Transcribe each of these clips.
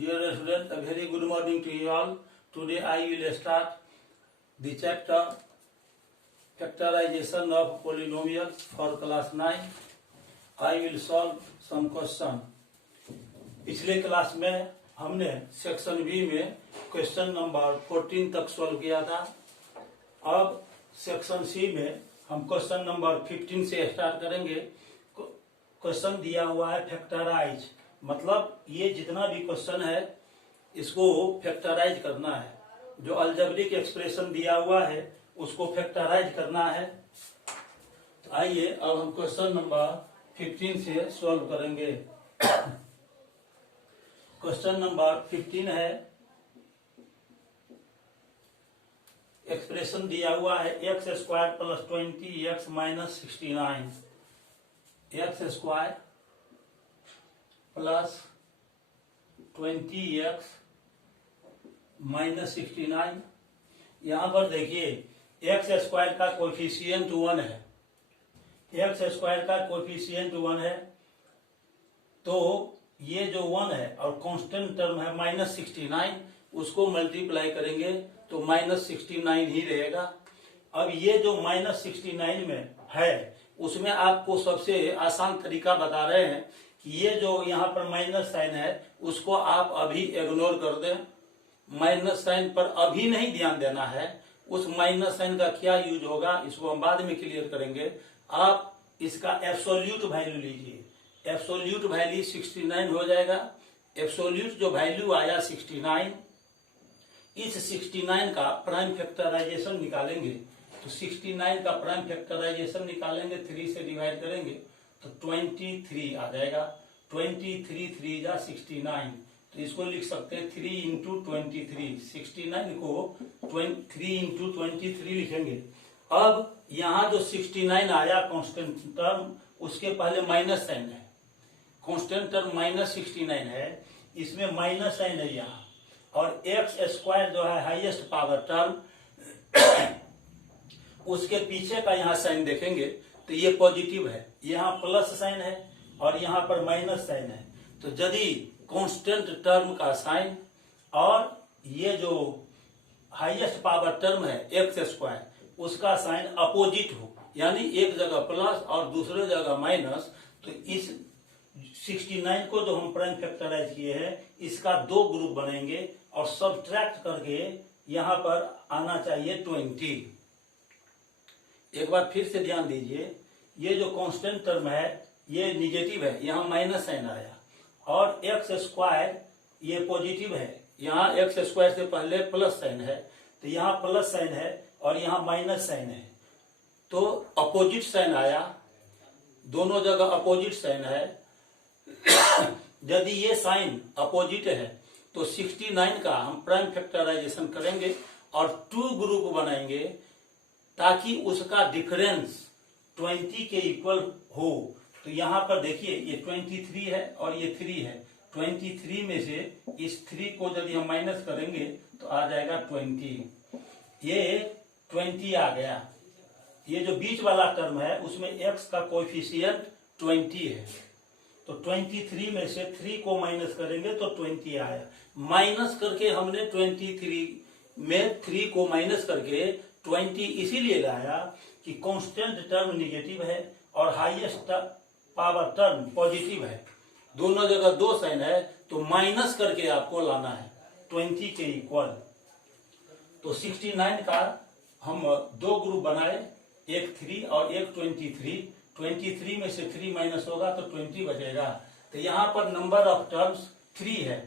Dear student, a very good morning to you all. Today I will start the chapter Factorization of Polynomials for class 9. I will solve some question. पिछले class में हमने section B में question number 14 तक solve किया था। अब section C में हम क्वेश्चन नंबर 15 से स्टार्ट करेंगे। क्वेश्चन दिया हुआ है फैक्टराइज, मतलब ये जितना भी क्वेश्चन है इसको फैक्टराइज करना है। जो अलजेब्रिक एक्सप्रेशन दिया हुआ है उसको फैक्टराइज करना है। तो आइए अब हम क्वेश्चन नंबर 15 से सॉल्व करेंगे। क्वेश्चन नंबर 15 है, एक्सप्रेशन दिया हुआ है x square plus 20 x minus 69, x square plus 20x minus 69। यहां पर देखिए एक्स स्क्वायर का कोएफिशिएंट 1 है, एक्स स्क्वायर का कोएफिशिएंट 1 है, तो ये जो 1 है और कांस्टेंट टर्म है माइनस 69, उसको मल्टीप्लाई करेंगे तो माइनस 69 ही रहेगा। अब ये जो माइनस 69 में है उसमें आपको सबसे आसान तरीका बता रहे हैं कि ये जो यहाँ पर माइनस साइन है उसको आप अभी इग्नोर कर दें। माइनस साइन पर अभी नहीं ध्यान देना है। उस माइनस साइन का क्या यूज होगा इसको हम बाद में क्लियर करेंगे। आप इसका एब्सोल्यूट वैल्यू लीजिए। एब्सोल्यूट वैल्यू 69 हो जाएगा। एब्सोल्यूट जो वैल्यू आया 69, इस 69 का प्राइम फैक्टराइजेशन निकालेंगे। तो 69 का प्राइम फैक्टराइजेशन निकालेंगे, 3 से डिवाइड करेंगे तो 23 आ जाएगा। 23 3 जा 69, तो इसको लिख सकते हैं 3 इंटू 23। 69 को 3 इंटू 23 लिखेंगे। अब यहाँ जो 69 आया कांस्टेंट टर्म, उसके पहले माइनस साइन है। कांस्टेंट टर्म माइनस 69 है, इसमें माइनस साइन है यहाँ। और एक्स स्क्वायर जो है हाईएस्ट पावर टर्म, उसके पीछे का यहाँ साइन देखेंगे तो ये पॉजिटिव है, यहाँ प्लस साइन है और यहाँ पर माइनस साइन है। तो यदि कांस्टेंट टर्म का साइन और ये जो हाईएस्ट पावर टर्म है एक्स स्क्वायर, उसका साइन अपोजिट हो, यानी एक जगह प्लस और दूसरे जगह माइनस, तो इस 69 को जो हम प्राइम फैक्टराइज किए हैं इसका 2 ग्रुप बनेंगे और सब्ट्रैक्ट करके यहाँ पर आना चाहिए 20। एक बार फिर से ध्यान दीजिए, ये जो कांस्टेंट टर्म है ये निगेटिव है, यहाँ माइनस साइन आया, और एक्स स्क्वायर ये पॉजिटिव है, यहाँ एक्स स्क्वायर से पहले प्लस साइन है, तो यहाँ प्लस साइन है और यहाँ माइनस साइन है, तो अपोजिट साइन आया। दोनों जगह अपोजिट साइन है। यदि ये साइन अपोजिट है तो 69 का हम प्राइम फैक्टराइजेशन करेंगे और 2 ग्रुप बनाएंगे ताकि उसका डिफरेंस 20 के इक्वल हो। तो यहाँ पर देखिए ये 23 है और ये 3 है। 23 में से इस 3 को यदि हम माइनस करेंगे तो आ जाएगा 20। ये 20 आ गया। ये जो बीच वाला टर्म है उसमें x का कोएफिशिएंट 20 है, तो 23 में से 3 को माइनस करेंगे तो 20 आया। माइनस करके हमने 23 में 3 को माइनस करके 20 इसीलिए लाया कि कांस्टेंट टर्म निगेटिव है और हाईएस्ट पावर टर्म पॉजिटिव है। दोनों जगह 2 साइन है, तो माइनस करके आपको लाना है 20 के इक्वल। तो 69 का हम 2 ग्रुप बनाए, एक 3 और एक 23। 23 में से 3 माइनस होगा तो 20 बचेगा। तो यहाँ पर नंबर ऑफ टर्म्स 3 है,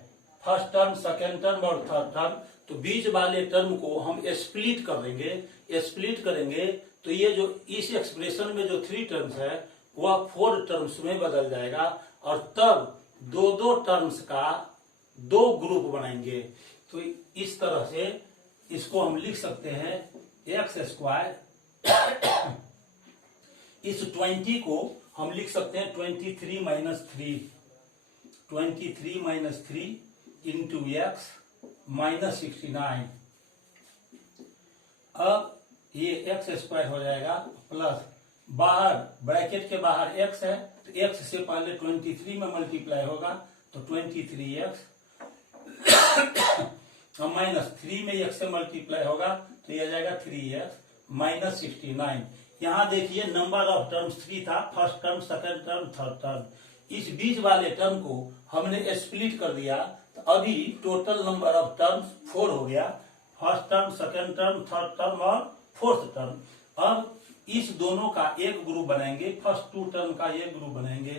फर्स्ट टर्म, सेकेंड टर्म और थर्ड टर्म। तो बीच वाले टर्म को हम स्प्लिट कर देंगे। स्प्लिट करेंगे तो ये जो इस एक्सप्रेशन में जो 3 टर्म्स है वह 4 टर्म्स में बदल जाएगा, और तब 2 टर्म्स का 2 ग्रुप बनाएंगे। तो इस तरह से इसको हम लिख सकते हैं एक्स स्क्वायर, इस 20 को हम लिख सकते हैं 23 minus 3, 23 minus 3 into x minus 69। अब ये एक्स स्क्वायर हो जाएगा प्लस, बाहर ब्रैकेट के बाहर एक्स है तो एक्स से पहले 23 में मल्टीप्लाई होगा तो 23x माइनस 3 में x से मल्टीप्लाई होगा तो ये आ जाएगा 3x माइनस 69। यहाँ देखिए नंबर ऑफ टर्म्स 3 था, first term, second term, third term. इस बीच वाले टर्म को हमने स्प्लिट कर दिया तो अभी टोटल नंबर ऑफ टर्म्स 4 हो गया। First term, second term, third term और फोर्थ टर्म। अब इस दोनों का एक ग्रुप बनाएंगे, फर्स्ट 2 टर्म का एक ग्रुप बनाएंगे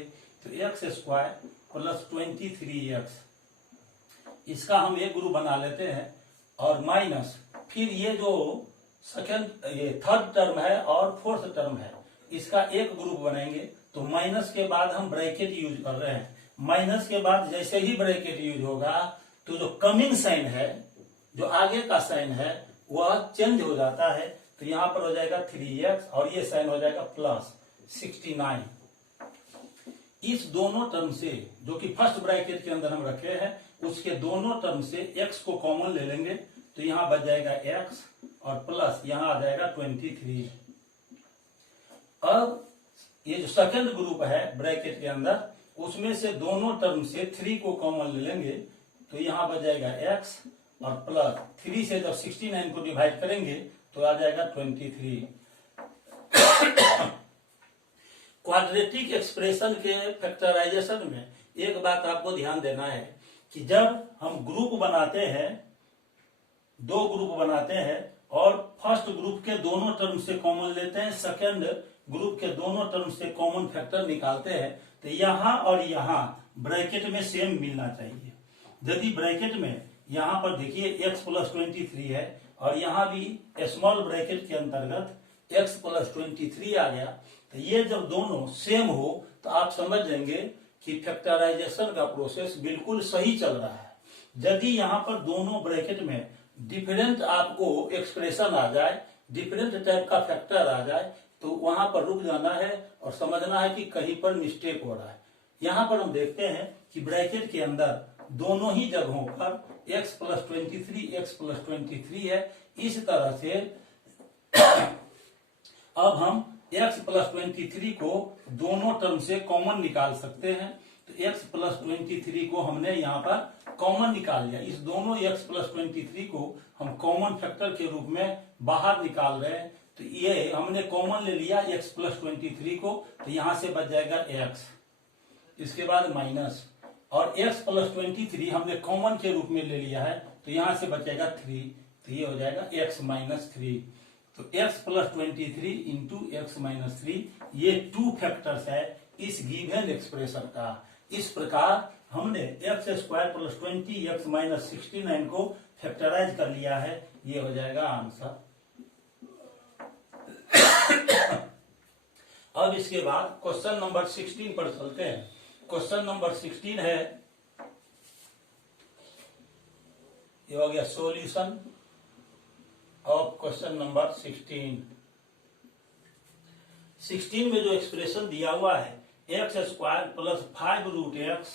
तो x स्क्वायर प्लस 23x, इसका हम एक ग्रुप बना लेते हैं और माइनस फिर ये जो ये थर्ड टर्म है और फोर्थ टर्म है इसका एक ग्रुप बनाएंगे। तो माइनस के बाद हम ब्रैकेट यूज कर रहे हैं, माइनस के बाद जैसे ही ब्रैकेट यूज होगा तो जो कमिंग साइन है, जो आगे का साइन है वह चेंज हो जाता है। तो यहाँ पर हो जाएगा 3x और ये साइन हो जाएगा प्लस 69। इस दोनों टर्म से, जो कि फर्स्ट ब्रैकेट के अंदर हम रखे हैं, उसके दोनों टर्म से x को कॉमन ले लेंगे तो यहाँ बच जाएगा x और प्लस यहाँ आ जाएगा 23। अब ये जो सेकंड ग्रुप है ब्रैकेट के अंदर, उसमें से दोनों टर्म से 3 को कॉमन ले लेंगे तो यहाँ बच जाएगा x और प्लस 3 से जब 69 को डिवाइड करेंगे तो आ जाएगा 23। क्वाड्रेटिक एक्सप्रेशन के फैक्टराइजेशन में एक बात आपको ध्यान देना है कि जब हम ग्रुप बनाते हैं, 2 ग्रुप बनाते हैं और फर्स्ट ग्रुप के दोनों टर्म से कॉमन लेते हैं, सेकंड ग्रुप के दोनों टर्म से कॉमन फैक्टर निकालते हैं, तो यहाँ और यहाँ ब्रैकेट में सेम मिलना चाहिए। यदि ब्रैकेट में यहाँ पर देखिए x प्लस 23 है और यहाँ भी स्मॉल ब्रैकेट के अंतर्गत x प्लस 23 आ गया, तो ये जब दोनों सेम हो तो आप समझ जाएंगे कि फैक्टराइजेशन का प्रोसेस बिल्कुल सही चल रहा है। यदि यहाँ पर दोनों ब्रैकेट में डिफरेंट आपको एक्सप्रेशन आ जाए, डिफरेंट टाइप का फैक्टर आ जाए, तो वहां पर रुक जाना है और समझना है कि कहीं पर मिस्टेक हो रहा है। यहाँ पर हम देखते हैं कि ब्रैकेट के अंदर दोनों ही जगहों पर x प्लस 23 है। इस तरह से अब हम x प्लस 23 को दोनों टर्म से कॉमन निकाल सकते हैं। तो x प्लस 23 को हमने यहाँ पर कॉमन निकाल लिया। इस दोनों x प्लस 23 को हम कॉमन फैक्टर के रूप में बाहर निकाल रहे हैं। तो ये हमने कॉमन ले लिया x प्लस 23 को, तो यहाँ से बच जाएगा x, इसके बाद माइनस, और x प्लस 23 हमने कॉमन के रूप में ले लिया है तो यहाँ से बचेगा 3, तो ये हो जाएगा x माइनस 3। तो x plus 23 into x minus 3, ये 2 फैक्टर्स है इस गिवन एक्सप्रेशन का। इस प्रकार हमने x square plus 20x minus 69 को फैक्टराइज कर लिया है। ये हो जाएगा आंसर। अब इसके बाद क्वेश्चन नंबर 16 पर चलते हैं। क्वेश्चन नंबर 16 है, ये हो गया सॉल्यूशन ऑफ क्वेश्चन नंबर 16 में जो एक्सप्रेशन दिया हुआ है x square plus 5 root x,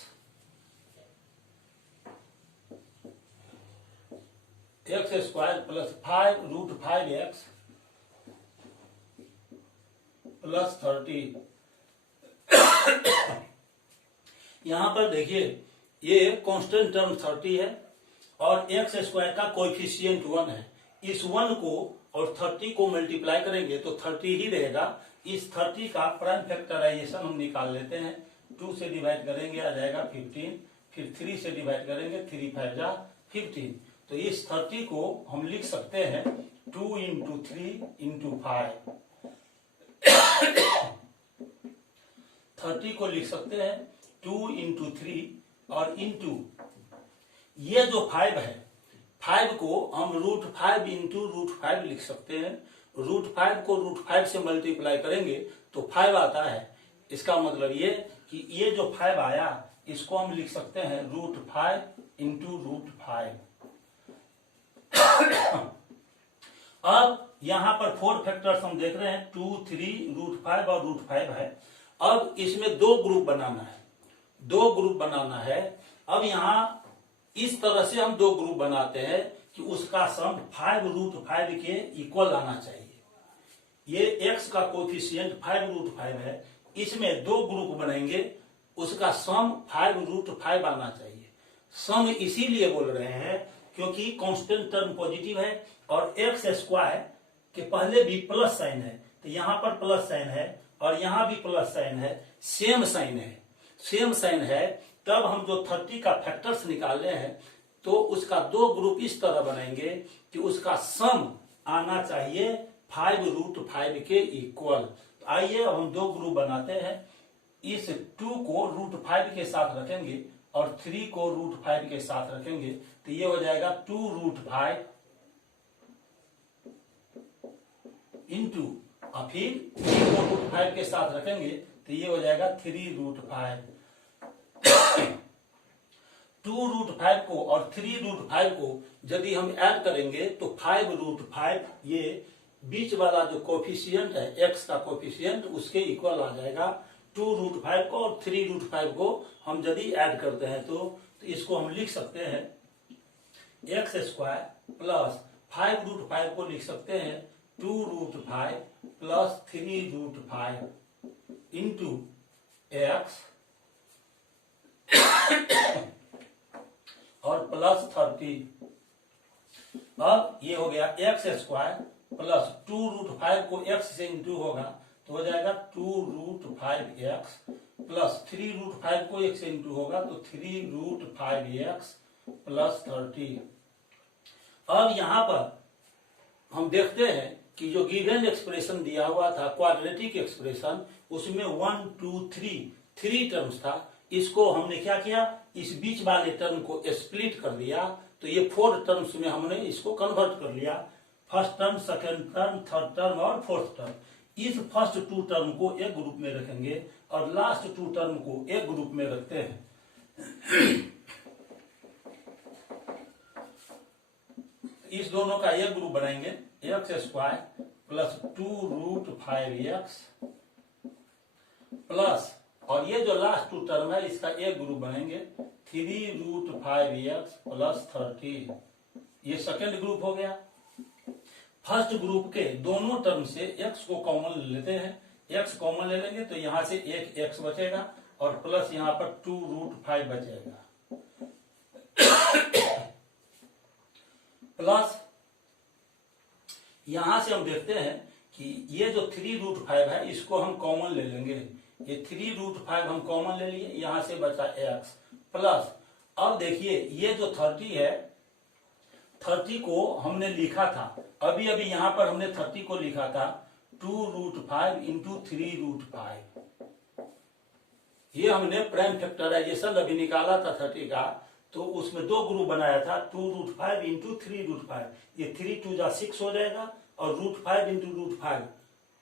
x square plus 5 root 5x plus 30। यहां पर देखिए ये कांस्टेंट टर्म 30 है और एक्स स्क्वायर का कोएफिशिएंट 1 है। इस 1 को और 30 को मल्टीप्लाई करेंगे तो 30 ही रहेगा। इस 30 का प्राइम फैक्टराइजेशन हम निकाल लेते हैं। 2 से डिवाइड करेंगे आ जाएगा 15, फिर 3 से डिवाइड करेंगे 3 5 जा 15। तो इस 30 को हम लिख सकते हैं 2 इंटू 3 इंटू 5। 30 को लिख सकते हैं 2 इंटू 3 और इंटू ये जो 5 है, 5 को हम रूट 5 इंटू रूट 5 लिख सकते हैं। रूट 5 को रूट 5 से मल्टीप्लाई करेंगे तो 5 आता है। इसका मतलब ये कि ये जो 5 आया इसको हम लिख सकते हैं रूट 5 इंटू रूट 5। अब यहां पर 4 फैक्टर्स हम देख रहे हैं, 2 3 रूट 5 और रूट 5 है। अब इसमें 2 ग्रुप बनाना है, 2 ग्रुप बनाना है। अब यहां इस तरह से हम 2 ग्रुप बनाते हैं कि उसका सम 5 रूट 5 के इक्वल आना चाहिए। ये x का कोएफिशिएंट 5 रूट 5 है, इसमें 2 ग्रुप बनेंगे, उसका सम 5 रूट 5 आना चाहिए। सम इसीलिए बोल रहे हैं क्योंकि कांस्टेंट टर्म पॉजिटिव है और एक्स स्क्वायर के पहले भी प्लस साइन है, तो यहां पर प्लस साइन है और यहां भी प्लस साइन है, सेम साइन है। तब हम जो 30 का फैक्टर्स निकालने हैं तो उसका दो ग्रुप इस तरह बनाएंगे कि उसका सम आना चाहिए 5√5 के इक्वल। तो आइए अब हम दो ग्रुप बनाते हैं। इस 2 को √5 के साथ रखेंगे और 3 को √5 के साथ रखेंगे, तो ये हो जाएगा 2√5 इंटू, और फिर 3 को √5 के साथ रखेंगे तो ये हो जाएगा 3√5। 2√5 को और 3√5 को यदि हम ऐड करेंगे तो 5√5, ये बीच वाला जो कोफिशिएंट है एक्स का कोफिशिएंट, उसके इक्वल आ जाएगा। 2√5 को और 3√5 को हम यदि ऐड करते हैं तो इसको हम लिख सकते हैं एक्स स्क्वायर प्लस 5√5 को लिख सकते हैं 2√5 प्लस 3√5 इंटू एक्स और प्लस 30। अब ये हो गया एक्स स्क्वायर प्लस 2√5 को एक्स से इंटू होगा तो हो जाएगा 2√5x प्लस 3√5 को x से इंटू होगा तो 3√5x प्लस 30। अब यहां पर हम देखते हैं कि जो गिवन एक्सप्रेशन दिया हुआ था क्वाड्रेटिक एक्सप्रेशन, उसमें 1 2 3 टर्म्स था। इसको हमने क्या किया, इस बीच वाले टर्म को स्प्लिट कर दिया, तो ये 4 टर्म्स में हमने इसको कन्वर्ट कर लिया। First term, second term, third term और फोर्थ टर्म। इस फर्स्ट 2 टर्म को एक ग्रुप में रखेंगे और लास्ट 2 टर्म को एक ग्रुप में रखते हैं। इस दोनों का एक ग्रुप बनाएंगे, x square plus 2√5x plus, और ये जो लास्ट 2 टर्म है इसका एक ग्रुप बनेंगे 3√5x प्लस 30। ये सेकेंड ग्रुप हो गया। फर्स्ट ग्रुप के दोनों टर्म से x को कॉमन लेते हैं, x कॉमन ले लेंगे तो यहां से एक x बचेगा और प्लस यहां पर 2√5 बचेगा प्लस यहां से हम देखते हैं कि ये जो 3√5 है इसको हम कॉमन ले लेंगे। ये 3√5 हम कॉमन ले लिए, यहां से बचा x प्लस, अब देखिए ये जो 30 है, 30 को हमने लिखा था अभी यहां पर हमने 30 को लिखा था 2√5 इंटू 3√5। ये हमने प्राइम फैक्टराइजेशन अभी निकाला था 30 का, तो उसमें 2 ग्रुप बनाया था 2√5 इंटू 3√5। ये 3 2 जा 6 हो जाएगा और √5 इंटू √5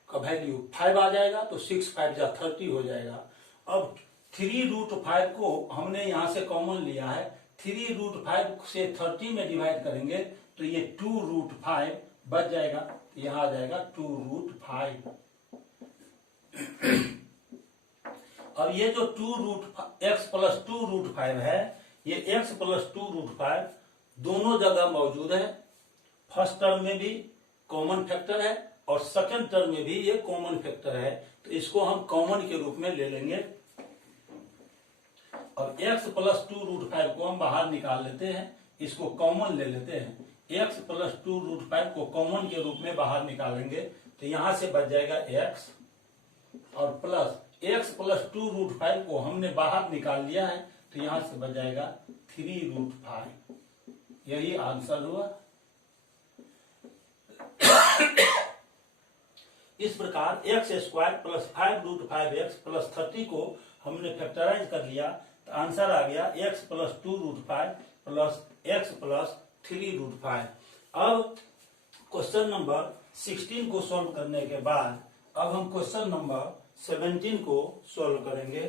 का वैल्यू 5 आ जाएगा, तो 6 5 जा 30 हो जाएगा। अब 3√5 को हमने यहां से कॉमन लिया है, 3√5 से 30 में डिवाइड करेंगे तो ये 2√5 बच जाएगा, तो यहां आ जाएगा 2√5। अब ये जो x प्लस 2√5 है, ये x प्लस 2√5 दोनों जगह मौजूद है। फर्स्ट टर्म में भी कॉमन फैक्टर है और सेकंड टर्म में भी ये कॉमन फैक्टर है, तो इसको हम कॉमन के रूप में ले लेंगे और x प्लस 2√5 को हम बाहर निकाल लेते हैं, इसको कॉमन ले लेते हैं। x प्लस 2√5 को कॉमन के रूप में बाहर निकालेंगे तो यहां से बच जाएगा x और प्लस x प्लस 2√5 को हमने बाहर निकाल लिया है तो यहां से बच जाएगा 3√5। यही आंसर हुआ। इस प्रकार x square plus 5√5x plus 30 को हमने फैक्टराइज कर लिया तो आंसर आ गया x plus 2√5 plus x plus 3√5। अब क्वेश्चन नंबर 16 को सॉल्व करने के बाद अब हम क्वेश्चन नंबर 17 को सॉल्व करेंगे।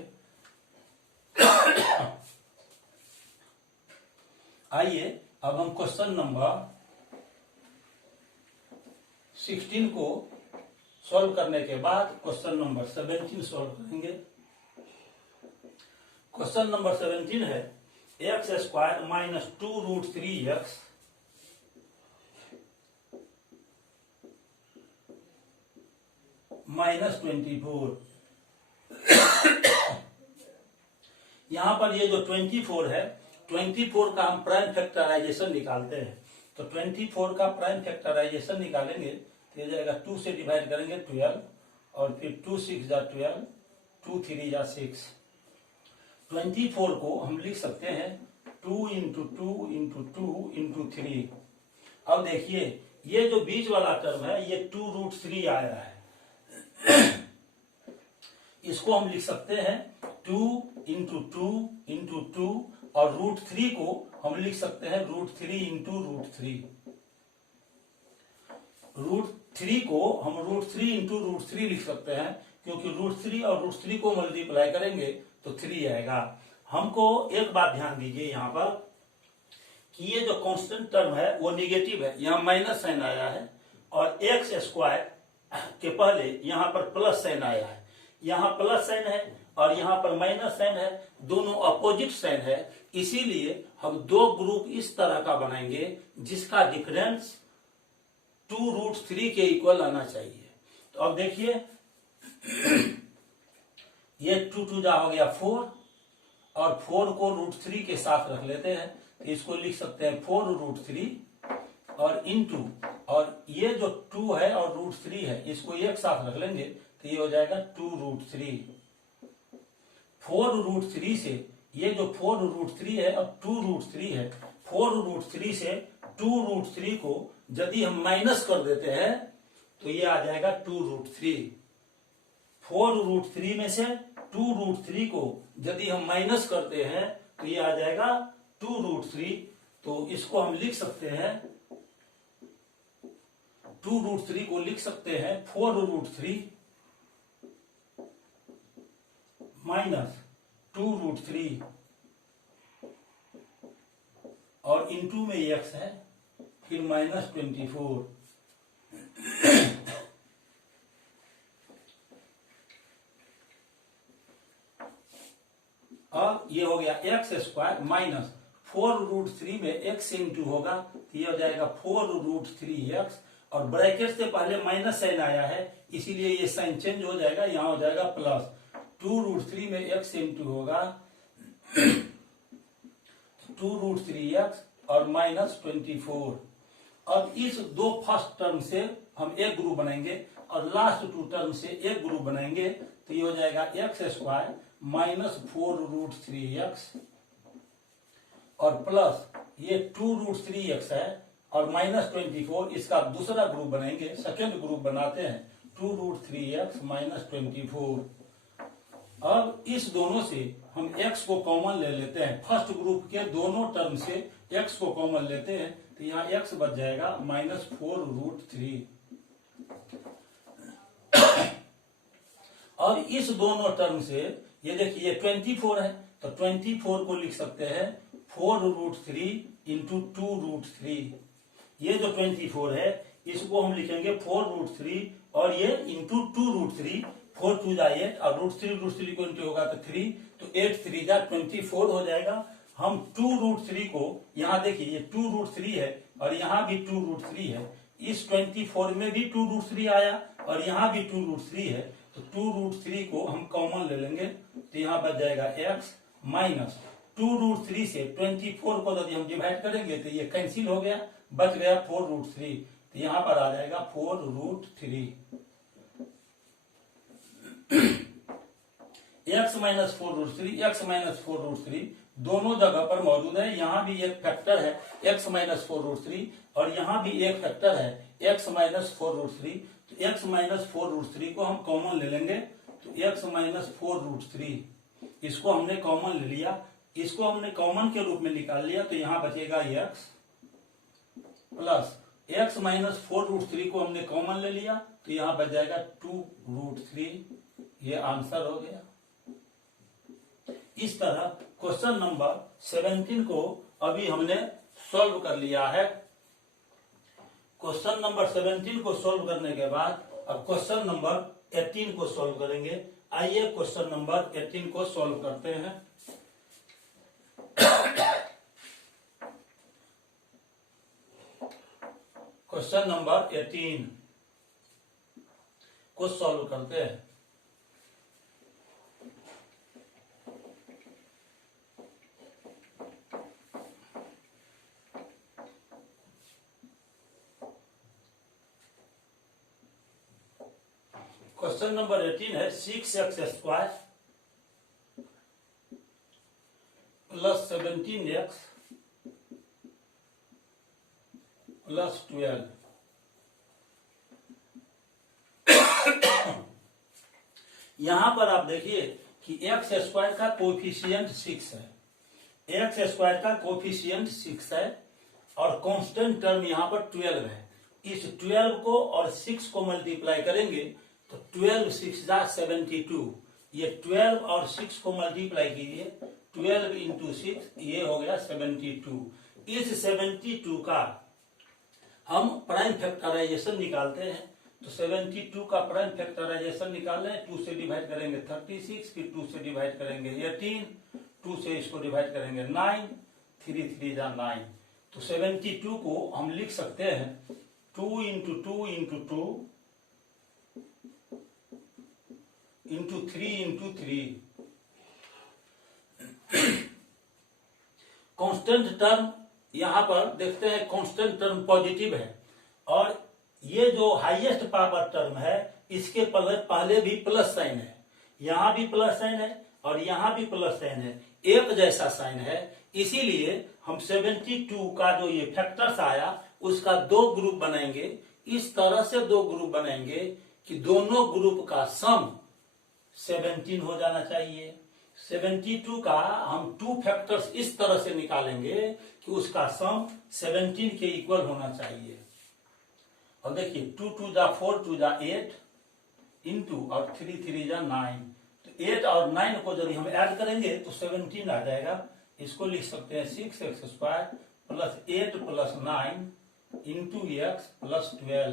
आइए अब हम क्वेश्चन नंबर 16 को सॉल्व करने के बाद क्वेश्चन नंबर 17 सॉल्व करेंगे। क्वेश्चन नंबर 17 है x square minus 2√3x minus 24। यहां पर ये जो 24 है 24 का हम प्राइम फैक्टराइजेशन निकालते हैं। तो 24 का प्राइम फैक्टराइजेशन निकालेंगे तो ये जाएगा 2 से डिवाइड करेंगे 12 और फिर 2 6 जा 12, 2 3 जा 6। 24 को हम लिख सकते हैं 2 इंटू 2 इंटू 2 इंटू 3। अब देखिए ये जो बीच वाला टर्म है ये 2√3 आया है, इसको हम लिख सकते हैं 2 इंटू 2 इंटू 2 और √3 को हम लिख सकते हैं √3 इंटू √3। √3 को हम √3 इंटू √3 लिख सकते हैं क्योंकि √3 और √3 को मल्टीप्लाई करेंगे तो 3 आएगा। हमको एक बात ध्यान दीजिए यहाँ पर कि ये जो कांस्टेंट टर्म है वो निगेटिव है, यहाँ माइनस साइन आया है और एक्स स्क्वायर के पहले यहाँ पर प्लस साइन आया है, यहाँ प्लस साइन है और यहाँ पर माइनस साइन है, दोनों अपोजिट साइन है, इसीलिए हम दो ग्रुप इस तरह का बनाएंगे जिसका डिफरेंस 2√3 के इक्वल आना चाहिए। तो अब देखिए ये 2 2 जा हो गया 4 और 4 को √3 के साथ रख लेते हैं तो इसको लिख सकते हैं 4√3 और इंटू, और ये जो 2 है और √3 है इसको एक साथ रख लेंगे तो ये हो जाएगा 2√3। 4√3 से ये जो 4√3 है और 2√3 है, 4√3 से 2√3 को यदि हम माइनस कर देते हैं तो ये आ जाएगा 2√3। 4√3 में से 2√3 को यदि हम माइनस करते हैं तो ये आ जाएगा 2√3। तो इसको हम लिख सकते हैं 2√3 को लिख सकते हैं 4√3 माइनस 2√3 और इंटू में एक्स है फिर माइनस 24। अब ये हो गया एक्स स्क्वायर माइनस 4√3 में एक्स इंटू होगा तो ये हो जाएगा 4√3x और ब्रैकेट से पहले माइनस साइन आया है इसीलिए ये साइन चेंज हो जाएगा, यहां हो जाएगा प्लस 2√3 में x इंटू होगा 2√3x और माइनस 24। अब इस दो फर्स्ट टर्म से हम एक ग्रुप बनाएंगे और लास्ट टू टर्म से एक ग्रुप बनाएंगे तो ये हो जाएगा एक्स स्क्वायर माइनस 4√3x और प्लस ये 2√3x है और माइनस 24, इसका दूसरा ग्रुप बनाएंगे, सेकेंड ग्रुप बनाते हैं 2√3x माइनस 24। अब इस दोनों से हम x को कॉमन ले लेते हैं, फर्स्ट ग्रुप के दोनों टर्म से x को कॉमन लेते हैं तो यहाँ x बच जाएगा माइनस 4√3। अब इस दोनों टर्म से ये देखिए 24 है तो 24 को लिख सकते हैं 4√3 इंटू 2√3। ये जो 24 है इसको हम लिखेंगे 4√3 और ये इंटू 2√3, 4 2 जा 8 और √3 को इंटू होगा तो 3, तो 8 3 जा 24 हो जाएगा। हम 2√3 को यहाँ देखिए ये 2√3 है और यहाँ भी 2√3 है, इस 24 में भी 2√3 आया और यहाँ भी 2√3 है तो 2√3 को हम कॉमन ले लेंगे तो यहाँ बच जाएगा x माइनस 2√3 से 24 को यदि हम डिवाइड करेंगे तो ये कैंसिल हो गया, बच गया 4√3 तो यहाँ पर आ जाएगा 4√3। x माइनस 4√3 x माइनस 4√3 दोनों जगह पर मौजूद है, यहाँ भी एक फैक्टर है x माइनस 4√3 और यहाँ भी एक फैक्टर है x माइनस 4√3। तो x माइनस 4√3 को हम कॉमन ले लेंगे तो x माइनस 4√3 इसको हमने कॉमन ले लिया, इसको हमने कॉमन के रूप में निकाल लिया तो यहाँ बचेगा x प्लस x माइनस 4√3 को हमने कॉमन ले लिया तो यहाँ बच जाएगा 2√3। ये आंसर हो गया। इस तरह क्वेश्चन नंबर 17 को अभी हमने सॉल्व कर लिया है। क्वेश्चन नंबर 17 को सॉल्व करने के बाद अब क्वेश्चन नंबर 18 को सॉल्व करेंगे। आइए क्वेश्चन नंबर 18 को सॉल्व करते हैं। क्वेश्चन नंबर 18 को सॉल्व करते हैं। क्वेश्चन नंबर 18 है 6x² प्लस 17x प्लस 12। यहां पर आप देखिए कि x² का कोफिशिएंट 6 है, x² का कोफिशिएंट 6 है और कांस्टेंट टर्म यहां पर 12 है। इस 12 को और 6 को मल्टीप्लाई करेंगे तो 12 6 जा 72। ये 12 और 6 को मल्टीप्लाई कीजिए, 12 इंटू 6 ये हो गया 72। इस 72 का हम प्राइम फैक्टराइजेशन निकालते हैं। तो 72 का प्राइम फैक्टराइजेशन निकाल रहे हैं, 2 से डिवाइड करेंगे 36, फिर 2 से डिवाइड करेंगे 18, 2 से इसको डिवाइड करेंगे 9, 3 3 जा 9। तो 72 को हम लिख सकते हैं 2 into 2 into 2 into 3 into 3। Constant term यहां पर देखते हैं, कांस्टेंट टर्म पॉजिटिव है और ये जो हाईएस्ट पावर टर्म है इसके पहले भी प्लस साइन है, यहां भी प्लस साइन है और यहां भी प्लस साइन है, एक जैसा साइन है। इसीलिए हम 72 का जो ये फैक्टर्स आया उसका 2 ग्रुप बनाएंगे। इस तरह से 2 ग्रुप बनाएंगे कि दोनों ग्रुप का सम 17 हो जाना चाहिए। 72 का हम 2 फैक्टर्स इस तरह से निकालेंगे कि उसका सम 17 के इक्वल होना चाहिए। और देखिए 2 2 जा 4, 2 जा 8 इंटू और 3 3 जा 9। तो 8 और 9 को यदि हम ऐड करेंगे तो 17 आ जाएगा। इसको लिख सकते हैं 6x² plus 8 plus 9 into x plus 12।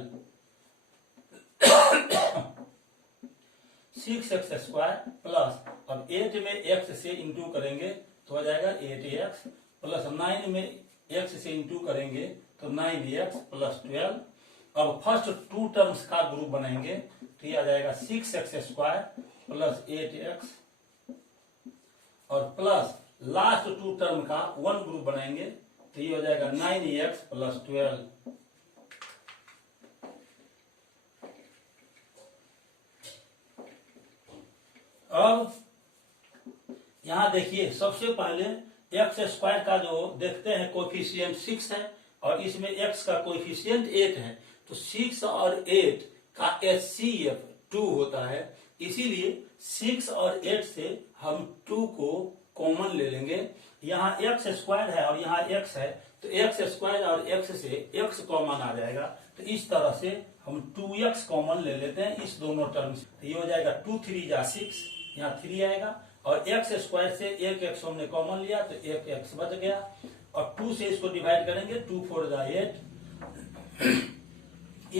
6x² plus अब 8 में x से इंटू करेंगे तो आ जाएगा 8x प्लस 9 में x से इंटू करेंगे तो 9x प्लस 12। अब फर्स्ट 2 टर्म्स का ग्रुप बनाएंगे तो ये आ जाएगा 6x² प्लस 8x और प्लस लास्ट 2 टर्म का 1 ग्रुप बनाएंगे तो ये हो जाएगा 9x प्लस 12। अब यहां देखिए सबसे पहले x² का जो देखते हैं कोफिशिएंट 6 है और इसमें x का कोफिशिएंट 8 है। तो 6 और 8 का HCF 2 होता है, इसीलिए 6 और 8 से हम 2 को कॉमन ले लेंगे। यहाँ x² है और यहाँ x है तो x² और x से x कॉमन आ जाएगा। तो इस तरह से हम 2x कॉमन ले लेते हैं इस दोनों टर्म से। तो ये हो जाएगा 2 3 जा 6, यहाँ 3 आएगा और x² से एक x हमने कॉमन लिया तो एक x बच गया और 2 से इसको डिवाइड करेंगे 2 4 जा 8।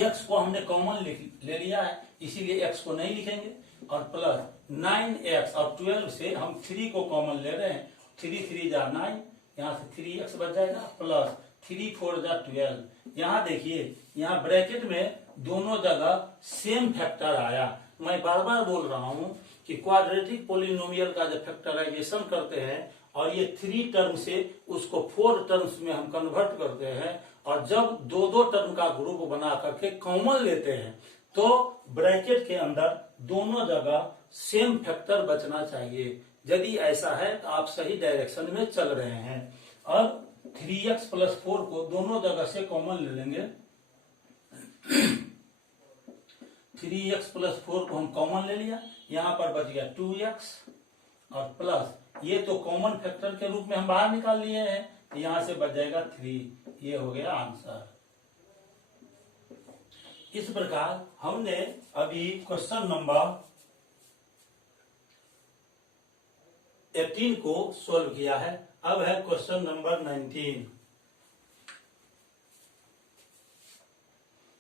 x को हमने कॉमन ले लिया है इसीलिए x को नहीं लिखेंगे और प्लस 9x और 12 से हम 3 को कॉमन ले रहे हैं, 3 3 जा 9, यहाँ से 3x बच जाएगा प्लस 3 4 जा 12। यहाँ देखिए यहाँ ब्रैकेट में दोनों जगह सेम फैक्टर आया। मैं बार बार बोल रहा हूं कि क्वाड्रेटिक पोलिनोमियल का जब फैक्टराइजेशन करते हैं और ये 3 टर्म से उसको 4 टर्म्स में हम कन्वर्ट करते हैं और जब 2 टर्म का ग्रुप बना करके कॉमन लेते हैं तो ब्रैकेट के अंदर दोनों जगह सेम फैक्टर बचना चाहिए। यदि ऐसा है तो आप सही डायरेक्शन में चल रहे हैं। अब 3x प्लस 4 को दोनों जगह से कॉमन ले लेंगे। 3x प्लस 4 को हम कॉमन ले लिया, यहाँ पर बच गया 2x और प्लस ये तो कॉमन फैक्टर के रूप में हम बाहर निकाल लिए हैं तो यहां से बच जाएगा 3। ये हो गया आंसर। इस प्रकार हमने अभी क्वेश्चन नंबर 18 को सोल्व किया है। अब है क्वेश्चन नंबर 19।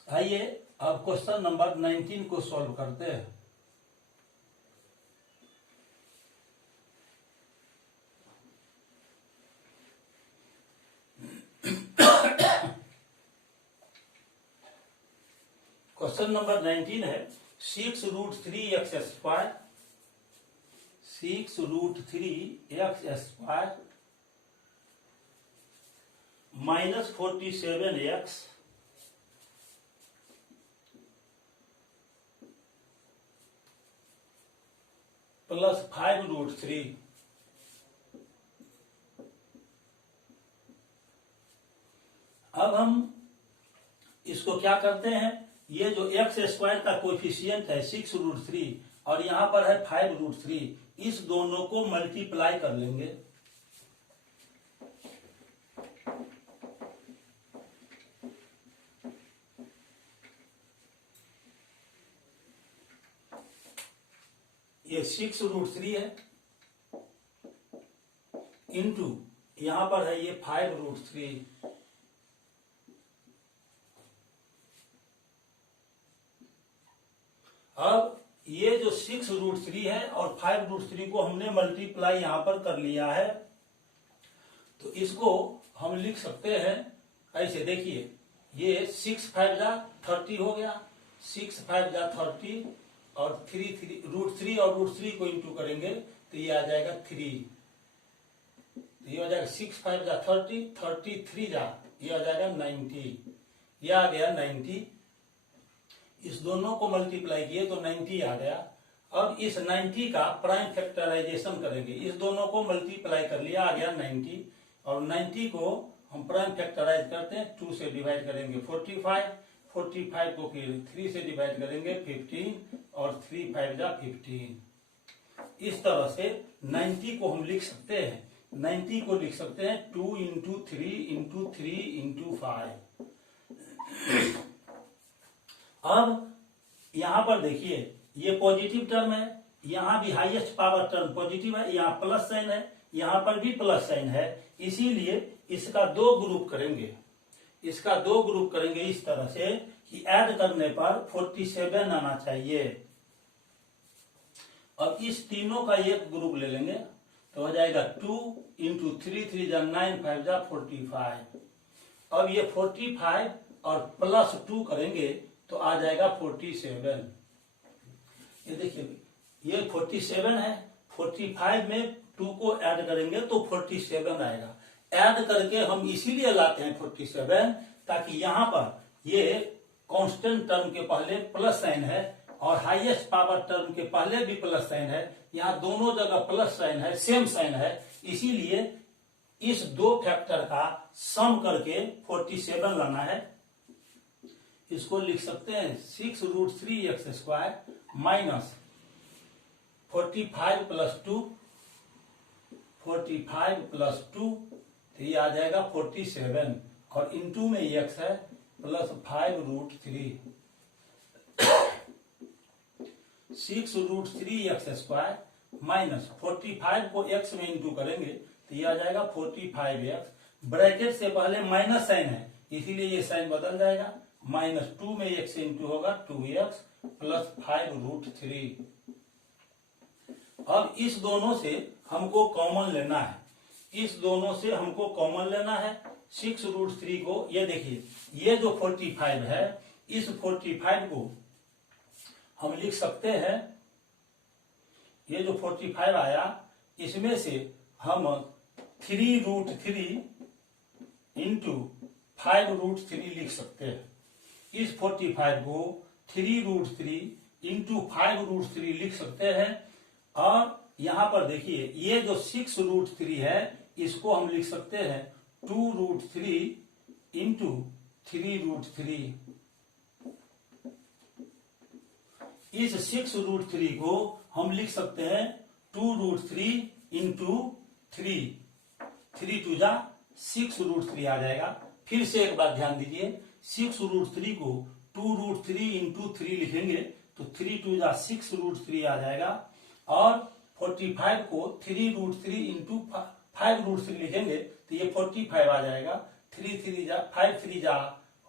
आइए अब क्वेश्चन नंबर 19 को सोल्व करते हैं। क्वेश्चन नंबर 19 है 6√3x² 6√3x² minus 47x plus 5√3। अब हम इसको क्या करते हैं, ये जो x² का कोएफिशिएंट है 6√3 और यहां पर है 5√3, इस दोनों को मल्टीप्लाई कर लेंगे। ये 6√3 है इंटू यहां पर है ये 5√3। अब ये जो 6√3 है और 5√3 को हमने मल्टीप्लाई यहां पर कर लिया है, तो इसको हम लिख सकते हैं ऐसे। देखिए ये 6 5 जा 30 हो गया, 6 5 जा 30 और 3 और √3 को इंटू करेंगे तो ये आ जाएगा 3। तो ये हो जाएगा 6 5 जा 30, 33 जा ये आ जाएगा 90, ये आ गया 90। इस दोनों को मल्टीप्लाई किए तो 90 आ गया। अब इस 90 का प्राइम फैक्टराइजेशन करेंगे, इस दोनों को मल्टीप्लाई कर लिया, आ गया 90 और 90 को हम प्राइम फैक्टराइज करते हैं, 2 से डिवाइड करेंगे 45 को फिर 3 से डिवाइड करेंगे 15 और 3 5 जा 15। इस तरह से 90 को हम लिख सकते हैं, 90 को लिख सकते हैं 2 इंटू 3 इंटू 3 इंटू 5। अब यहां पर देखिए ये पॉजिटिव टर्म है, यहां भी हाईएस्ट पावर टर्म पॉजिटिव है, यहां प्लस साइन है, यहां पर भी प्लस साइन है, इसीलिए इसका 2 ग्रुप करेंगे। इसका 2 ग्रुप करेंगे इस तरह से कि ऐड करने पर 47 आना चाहिए। अब इस तीनों का एक ग्रुप ले लेंगे तो हो जाएगा 2 इंटू 3 3 जा 9 5 जा 45। अब ये 45 और प्लस 2 करेंगे तो आ जाएगा 47। ये देखिए ये 47 है, 45 में 2 को ऐड करेंगे तो 47 आएगा। ऐड करके हम इसीलिए लाते हैं 47 ताकि यहां पर ये कांस्टेंट टर्म के पहले प्लस साइन है और हाईएस्ट पावर टर्म के पहले भी प्लस साइन है, यहां दोनों जगह प्लस साइन है, सेम साइन है, इसीलिए इस 2 फैक्टर का सम करके 47 लाना है। इसको लिख सकते हैं 6√3x² माइनस 45 प्लस 2, 45 प्लस 2 तो ये आ जाएगा 47 और इंटू में x है प्लस 5√3। 6√3x² माइनस 45 को x में इंटू करेंगे तो ये आ जाएगा 45x। ब्रैकेट से पहले माइनस साइन है इसीलिए ये साइन बदल जाएगा, माइनस 2 में x इंटू होगा 2x प्लस 5√3। अब इस दोनों से हमको कॉमन लेना है, इस दोनों से हमको कॉमन लेना है 6√3 को। ये देखिए ये जो 45 है, इस 45 को हम लिख सकते हैं, ये जो 45 आया इसमें से हम 3√3 इंटू 5√3 लिख सकते हैं। इस 45 को 3√3 इंटू 5√3 लिख सकते हैं। और यहां पर देखिए ये जो 6√3 है इसको हम लिख सकते हैं 2√3 इंटू 3√3। इस 6√3 को हम लिख सकते हैं 2√3 इंटू 3 2 जा 6√3 आ जाएगा। फिर से एक बात ध्यान दीजिए, 6√3 को 2√3 इंटू 3 लिखेंगे तो 3 2 जा 6√3 आ जाएगा। और 45 को 3√3 इंटू 5√3 लिखेंगे तो ये 45 आ जाएगा। 3 3 जा 5 3 जा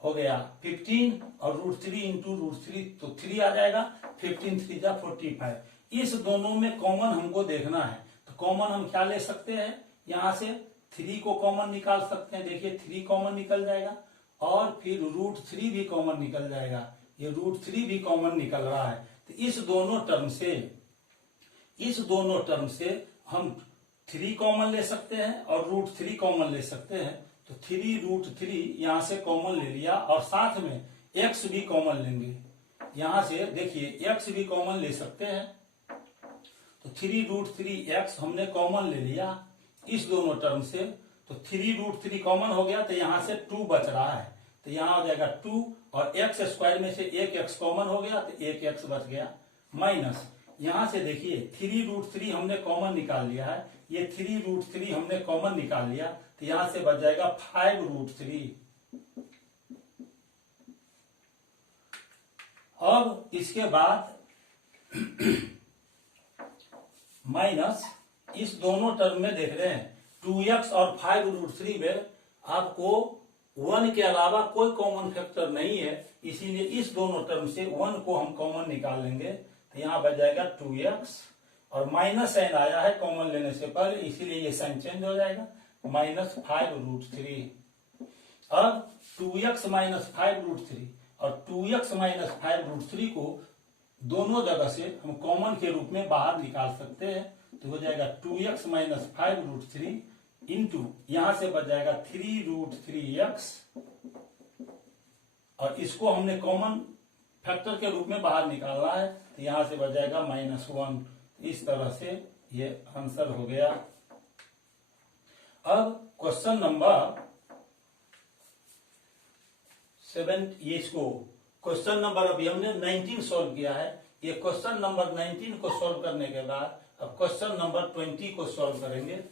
हो गया 15 और √3 इंटू √3 तो 3 आ जाएगा। 15 3 जा 45। इस दोनों में कॉमन हमको देखना है तो कॉमन हम क्या ले सकते हैं, यहां से 3 को कॉमन निकाल सकते हैं। देखिए 3 कॉमन निकल जाएगा और फिर √3 भी कॉमन निकल जाएगा, ये √3 भी कॉमन निकल रहा है। तो इस दोनों टर्म से हम 3 कॉमन ले सकते हैं और √3 कॉमन ले सकते हैं। तो 3√3 यहां से कॉमन ले लिया और साथ में x भी कॉमन लेंगे। यहां से देखिए x भी कॉमन ले सकते हैं तो 3√3x हमने कॉमन ले लिया इस दोनों टर्म से, तो 3√3 कॉमन हो गया, तो यहां से 2 बच रहा है, तो यहां हो जाएगा 2, और x स्क्वायर में से एक x कॉमन हो गया, तो एक x बच गया, माइनस यहां से देखिए 3√3 हमने कॉमन निकाल लिया है, ये 3√3 हमने कॉमन निकाल लिया, तो यहां से बच जाएगा 5√3। अब इसके बाद माइनस इस दोनों टर्म में देख रहे हैं 2x और 5√3 में आपको 1 के अलावा कोई कॉमन फैक्टर नहीं है, इसीलिए इस दोनों टर्म से 1 को हम कॉमन निकाल लेंगे, तो यहां बच जाएगा 2x, और माइनस साइन आया है कॉमन लेने से पहले, इसीलिए ये साइन चेंज हो जाएगा, -5√3। अब 2x माइनस 5√3 और 2x माइनस 5√3 को दोनों जगह से हम कॉमन के रूप में बाहर निकाल सकते हैं, तो हो जाएगा 2x माइनस 5√3 इंटू यहां से बच जाएगा 3√3x, और इसको हमने कॉमन फैक्टर के रूप में बाहर निकालना है, तो यहां से बच जाएगा -1। इस तरह से ये आंसर हो गया। अब क्वेश्चन नंबर 7, ये इसको क्वेश्चन नंबर अभी हमने 19 सॉल्व किया है, ये क्वेश्चन नंबर 19 को सॉल्व करने के बाद अब क्वेश्चन नंबर 20 को सॉल्व करेंगे।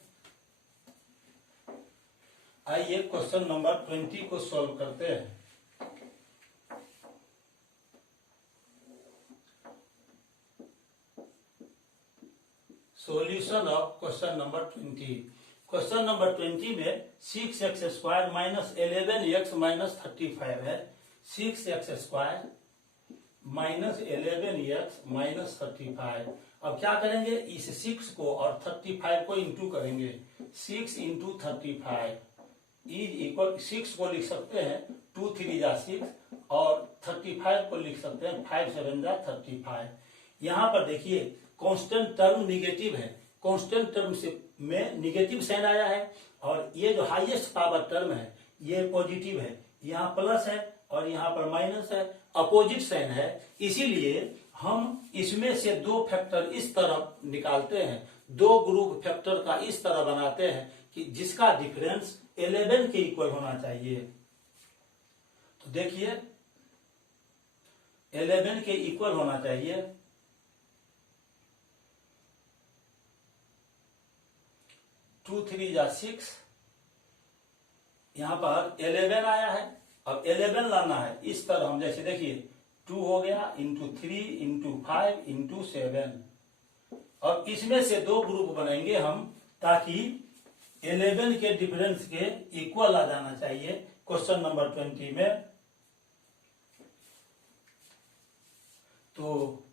आइए क्वेश्चन नंबर 20 को सॉल्व करते हैं। Solution of question number 20। Question number 20 में 6x² माइनस 11x माइनस 35 है। 6x² minus 11x minus 35। अब क्या करेंगे, इस 6 को और 35 को इंटू करेंगे। 6 इंटू 35 इज इक्वल, 6 को लिख सकते हैं 2 3 जा 6, और 35 को लिख सकते हैं 5 7 जा 35। यहां पर देखिए कांस्टेंट टर्म निगेटिव है, कांस्टेंट टर्म से में निगेटिव साइन आया है, और ये जो हाईएस्ट पावर टर्म है ये पॉजिटिव है, यहाँ प्लस है और यहाँ पर माइनस है, अपोजिट साइन है, इसीलिए हम इसमें से 2 फैक्टर इस तरफ निकालते हैं, 2 ग्रुप फैक्टर का इस तरह बनाते हैं कि जिसका डिफरेंस 11 के इक्वल होना चाहिए। तो देखिए 11 के इक्वल होना चाहिए, 2 3 जा 6, यहां पर 11 आया है, अब 11 लाना है इस तरह हम, जैसे देखिए 2 हो गया इंटू 3 इंटू 5 इंटू 7। अब इसमें से 2 ग्रुप बनाएंगे हम, ताकि 11 के डिफरेंस के इक्वल आ जाना चाहिए क्वेश्चन नंबर 20 में। तो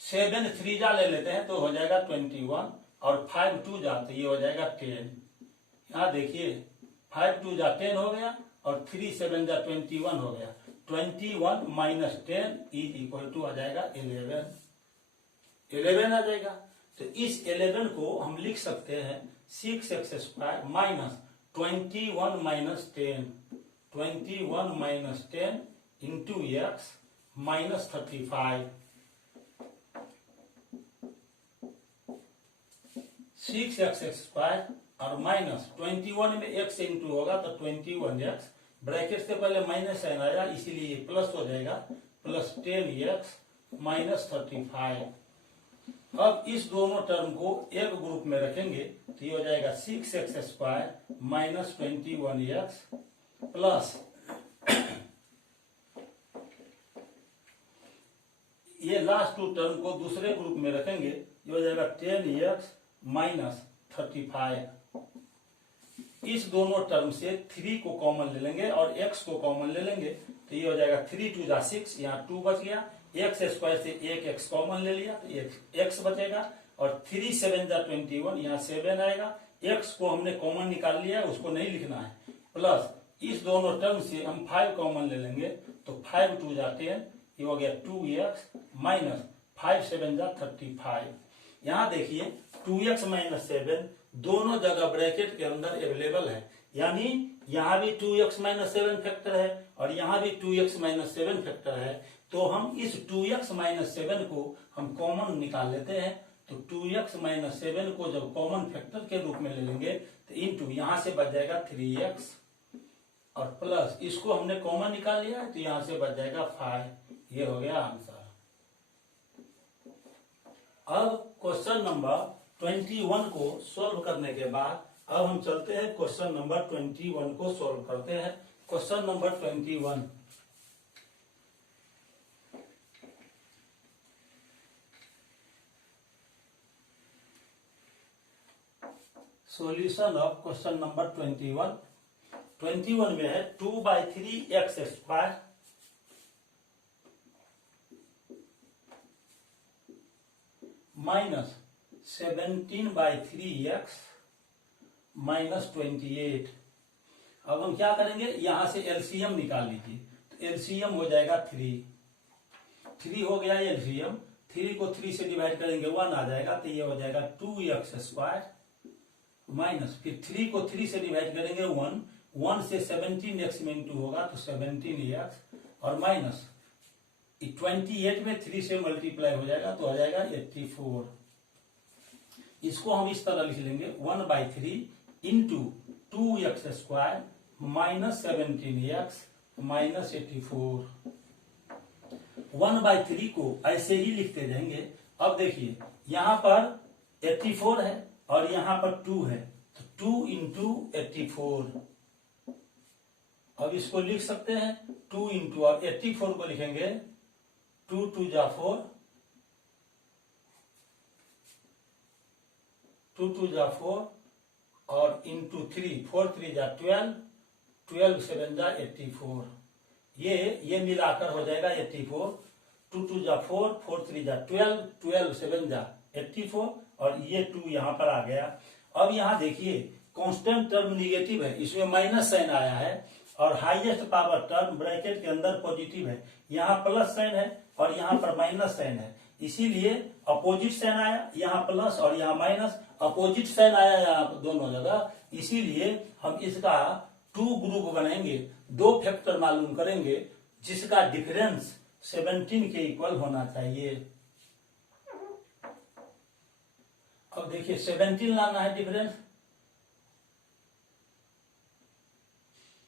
7 3 जा ले लेते हैं, तो हो जाएगा 21, और 5 2 जा, तो ये हो जाएगा 10। यहां देखिए 5 2 जा 10 हो गया, और 3 7 जा 21 हो गया। 21 माइनस 10 इज इक्वल टू आ जाएगा 11 आ जाएगा। तो इस 11 को हम लिख सकते हैं 6x² minus 21 minus 10, 21 minus 10 into x minus 35। 6x² और माइनस 21 में x से इंटू होगा तो 21x, ब्रैकेट से पहले माइनस साइन आया इसीलिए ये प्लस हो जाएगा, प्लस 10x माइनस 35। अब इस दोनों टर्म को एक ग्रुप में रखेंगे तो ये हो जाएगा 6x² माइनस 21x प्लस ये लास्ट 2 टर्म को दूसरे ग्रुप में रखेंगे, ये हो जाएगा 10x माइनस 35। इस दोनों टर्म से 3 को कॉमन ले लेंगे और x को कॉमन ले लेंगे, तो ये हो जाएगा 3 2 जा 6, यहाँ 2 बच गया, x² से एक x कॉमन ले लिया तो x बचेगा, और 3 7 जा 21, यहाँ 7 आएगा, x को हमने कॉमन निकाल लिया, उसको नहीं लिखना है, प्लस इस दोनों टर्म से हम 5 कॉमन ले लेंगे तो 5 2 जा 10, ये हो गया 2x माइनस 5 7 जा 35। यहाँ देखिए 2x माइनस 7 दोनों जगह ब्रैकेट के अंदर अवेलेबल है, यानी यहाँ भी 2x माइनस 7 फैक्टर है और यहाँ भी 2x माइनस 7 फैक्टर है, तो हम इस 2x माइनस 7 को हम कॉमन निकाल लेते हैं, तो 2x माइनस 7 को जब कॉमन फैक्टर के रूप में ले लेंगे तो इंटू यहां से बच जाएगा 3x और प्लस इसको हमने कॉमन निकाल लिया तो यहां से बच जाएगा 5। ये हो गया आंसर। अब क्वेश्चन नंबर 21 को सॉल्व करने के बाद अब हम चलते हैं क्वेश्चन नंबर 21 को सॉल्व करते हैं। Question number 21, solution of question number 21 में है 2/3x² माइनस 17/3x माइनस 28। अब हम क्या करेंगे, यहां से एलसीएम निकाल लीजिए तो एलसीएम हो जाएगा 3 हो गया एलसीएम। 3 को 3 से डिवाइड करेंगे 1 आ जाएगा तो ये हो जाएगा 2x² माइनस फिर 3 को 3 से डिवाइड करेंगे 1 से 17x में इंटू होगा तो 17x और माइनस 28 में 3 से मल्टीप्लाई हो जाएगा तो आ जाएगा 84। इसको हम इस तरह लिख लेंगे 1/3 into 2x² minus 17x minus 84। 1/3 को ऐसे ही लिखते जाएंगे। अब देखिए यहां पर 84 है और यहां पर 2 है तो 2 इंटू 84। अब इसको लिख सकते हैं 2 इंटू और 84 को लिखेंगे 2 2 जा 4, 2 2 जा 4 और इंटू 3, 4 3 जा 12, 12 7 जा 84। ये मिलाकर हो जाएगा 84। 2 2 जा 4, 4 3 जा 12, 12 7 जा 84 और ये 2 यहां पर आ गया। अब यहां देखिए कांस्टेंट टर्म निगेटिव है, इसमें माइनस साइन आया है और हाईएस्ट पावर टर्म ब्रैकेट के अंदर पॉजिटिव है। यहाँ प्लस साइन है और यहाँ पर माइनस साइन है, इसीलिए अपोजिट साइन आया, यहाँ प्लस और यहाँ माइनस, अपोजिट साइन आया यहाँ दोनों जगह। इसीलिए हम इसका 2 ग्रुप बनाएंगे, 2 फैक्टर मालूम करेंगे जिसका डिफरेंस 17 के इक्वल होना चाहिए। अब देखिए 17 लाना है डिफरेंस,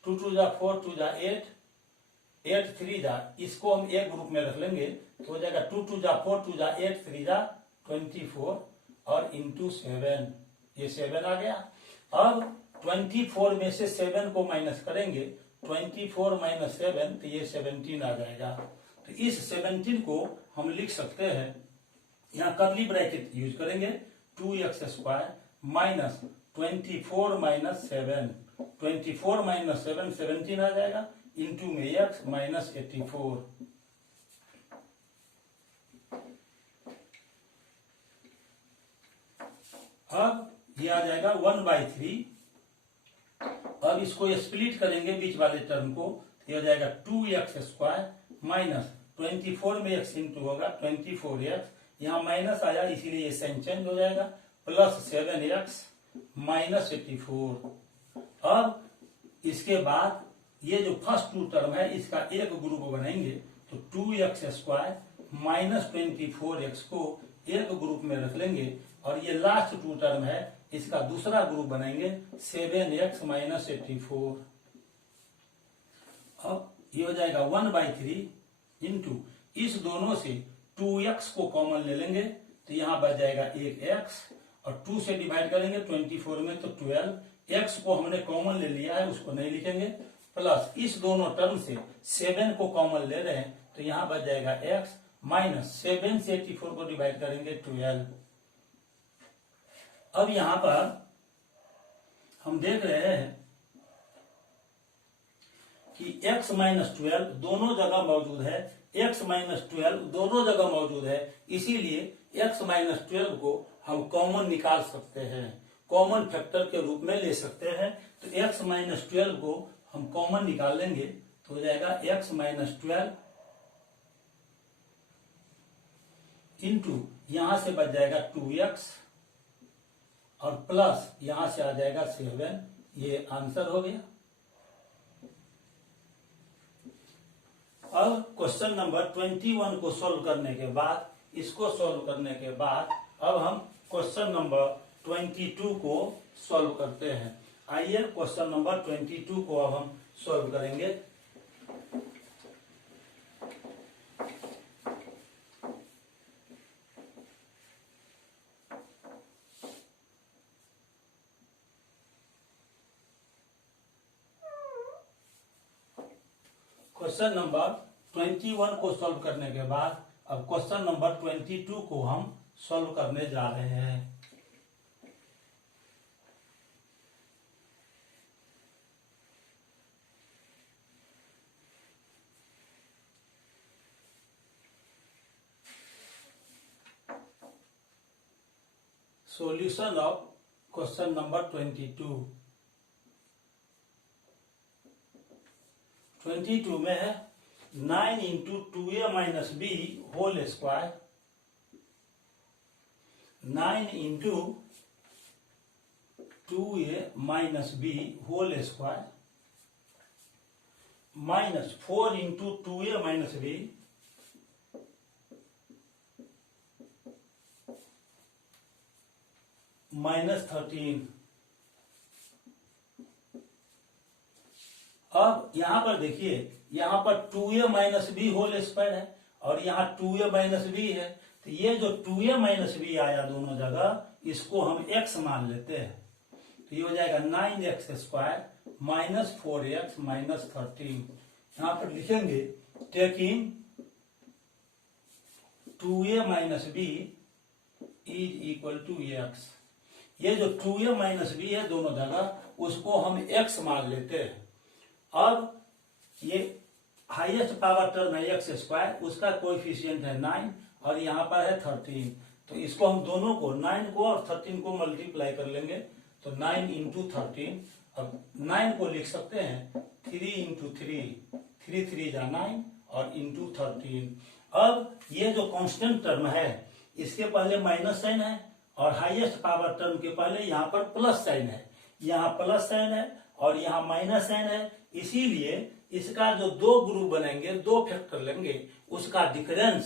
2 2 जा 4, 2 जा 8, 8 3 जा, इसको हम एक ग्रुप में रख लेंगे तो हो जाएगा 2 2 जा 4, 2 जा 8, 3 जा 24 और इंटू 7, ये 7 आ गया। अब 24 में से 7 को माइनस करेंगे, 24 माइनस 7 तो ये 17 आ जाएगा। तो इस 17 को हम लिख सकते हैं, यहाँ कर्ली ब्रैकेट यूज करेंगे, 2x² माइनस 24 माइनस 7, 24 माइनस 7 17 आ जाएगा, इंटू में x माइनस 84। अब ये आ जाएगा 1/3। अब इसको स्प्लिट करेंगे बीच वाले टर्म को, ये हो जाएगा 2x² माइनस 24 में x इंटू होगा 24x, यहाँ माइनस आया इसीलिए ये साइन चेंज हो जाएगा, प्लस 7x माइनस 84। अब इसके बाद ये जो फर्स्ट 2 टर्म है इसका एक ग्रुप बनाएंगे तो 2x² माइनस 24x को एक ग्रुप में रख लेंगे और ये लास्ट 2 टर्म है इसका दूसरा ग्रुप बनाएंगे 7x माइनस 84। अब ये हो जाएगा 1/3 इंटू इस दोनों से 2x को कॉमन ले लेंगे तो यहां बच जाएगा एक x और 2 से डिवाइड करेंगे 24 में तो 12, x को हमने कॉमन ले लिया है उसको नहीं लिखेंगे, प्लस इस दोनों टर्म से 7 को कॉमन ले रहे हैं तो यहां बच जाएगा x माइनस 7 से 84 को डिवाइड करेंगे 12। अब यहां पर हम देख रहे हैं कि x माइनस 12 दोनों जगह मौजूद है, x माइनस 12 दोनों जगह मौजूद है, इसीलिए x माइनस 12 को हम कॉमन निकाल सकते हैं, कॉमन फैक्टर के रूप में ले सकते हैं। तो x माइनस 12 को हम कॉमन निकाल लेंगे तो हो जाएगा x माइनस 12 इंटू यहां से बच जाएगा 2x और प्लस यहां से आ जाएगा 7, ये आंसर हो गया। अब क्वेश्चन नंबर 21 को सॉल्व करने के बाद, इसको सॉल्व करने के बाद अब हम क्वेश्चन नंबर 22 को सॉल्व करते हैं। आइए क्वेश्चन नंबर 22 को अब हम सॉल्व करेंगे। क्वेश्चन नंबर 21 को सॉल्व करने के बाद अब क्वेश्चन नंबर 22 को हम सॉल्व करने जा रहे हैं। सॉल्यूशन ऑफ क्वेश्चन नंबर 22 में है 9 into 2a minus b whole square, 9 into 2a minus b whole square minus 4 into 2a minus b minus 13। अब यहां पर देखिए, यहां पर 2a minus b whole square है और यहाँ 2a माइनस बी है, तो ये जो 2a माइनस बी आया दोनों जगह, इसको हम x मान लेते हैं। तो ये हो जाएगा 9x square minus 4x minus 13। यहां पर लिखेंगे taking 2a minus b is equal to x। ये जो 2a माइनस बी है दोनों जगह, उसको हम x मान लेते हैं। अब ये हाईएस्ट पावर टर्म है एक्स स्क्वायर, उसका कोएफिशिएंट है 9 और यहाँ पर है 13। तो इसको हम दोनों को 9 को और 13 को मल्टीप्लाई कर लेंगे, तो 9 इंटू 13। अब 9 को लिख सकते हैं 3 इंटू 3, 3 3 जा 9 और इंटू 13। अब ये जो कांस्टेंट टर्म है, इसके पहले माइनस साइन है और हाईएस्ट पावर टर्म के पहले यहाँ पर प्लस साइन है। यहाँ प्लस साइन है और यहाँ माइनस साइन है, इसीलिए इसका जो दो ग्रुप बनेंगे, दो फैक्टर लेंगे, उसका डिफरेंस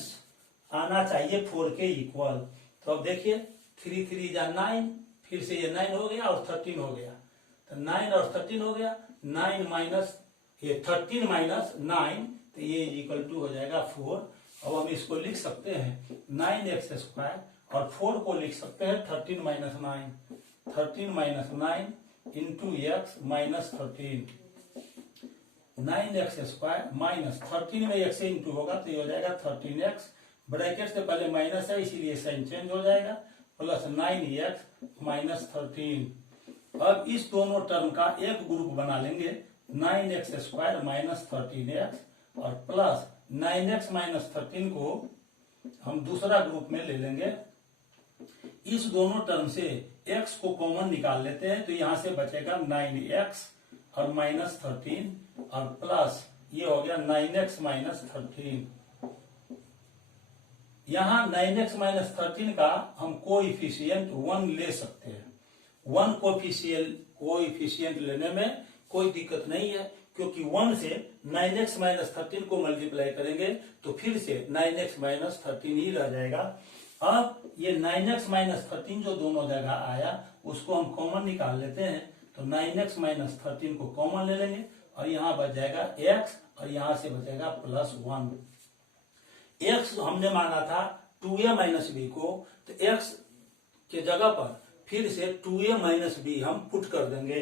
आना चाहिए 4 के इक्वल। तो अब देखिए 3 3 जा 9, फिर से ये 9 हो गया और 13 हो गया, तो 9 और 13 हो गया, 9 माइनस ये 13 माइनस 9, तो ये इक्वल टू हो जाएगा 4। अब हम इसको लिख सकते हैं 9x स्क्वायर और 4 को लिख सकते हैं 13 minus 9, 13 minus 9 into x minus 13। 9x square minus 13 में x से इंटू होगा तो ये हो जाएगा 13x, ब्रैकेट से पहले माइनस है इसीलिए साइन चेंज हो जाएगा, प्लस 9x माइनस 13। अब इस दोनों टर्म का एक ग्रुप बना लेंगे 9x स्क्वायर माइनस 13x और प्लस 9x माइनस 13 को हम दूसरा ग्रुप में ले लेंगे। इस दोनों टर्म से x को कॉमन निकाल लेते हैं, तो यहां से बचेगा 9x और माइनस 13 और प्लस ये हो गया 9x माइनस 13। यहां 9x माइनस 13 का हम कोएफिशिएंट 1 ले सकते हैं। 1 कोएफिशिएंट लेने में कोई दिक्कत नहीं है, क्योंकि 1 से 9x माइनस 13 को मल्टीप्लाई करेंगे तो फिर से 9x माइनस 13 ही रह जाएगा। अब ये 9x माइनस 13 जो दोनों जगह आया, उसको हम कॉमन निकाल लेते हैं, तो 9x माइनस 13 को कॉमन ले लेंगे और यहाँ बच जाएगा x और यहाँ से बचेगा प्लस 1। x हमने माना था 2a माइनस बी को, तो x के जगह पर फिर से 2a माइनस बी हम पुट कर देंगे।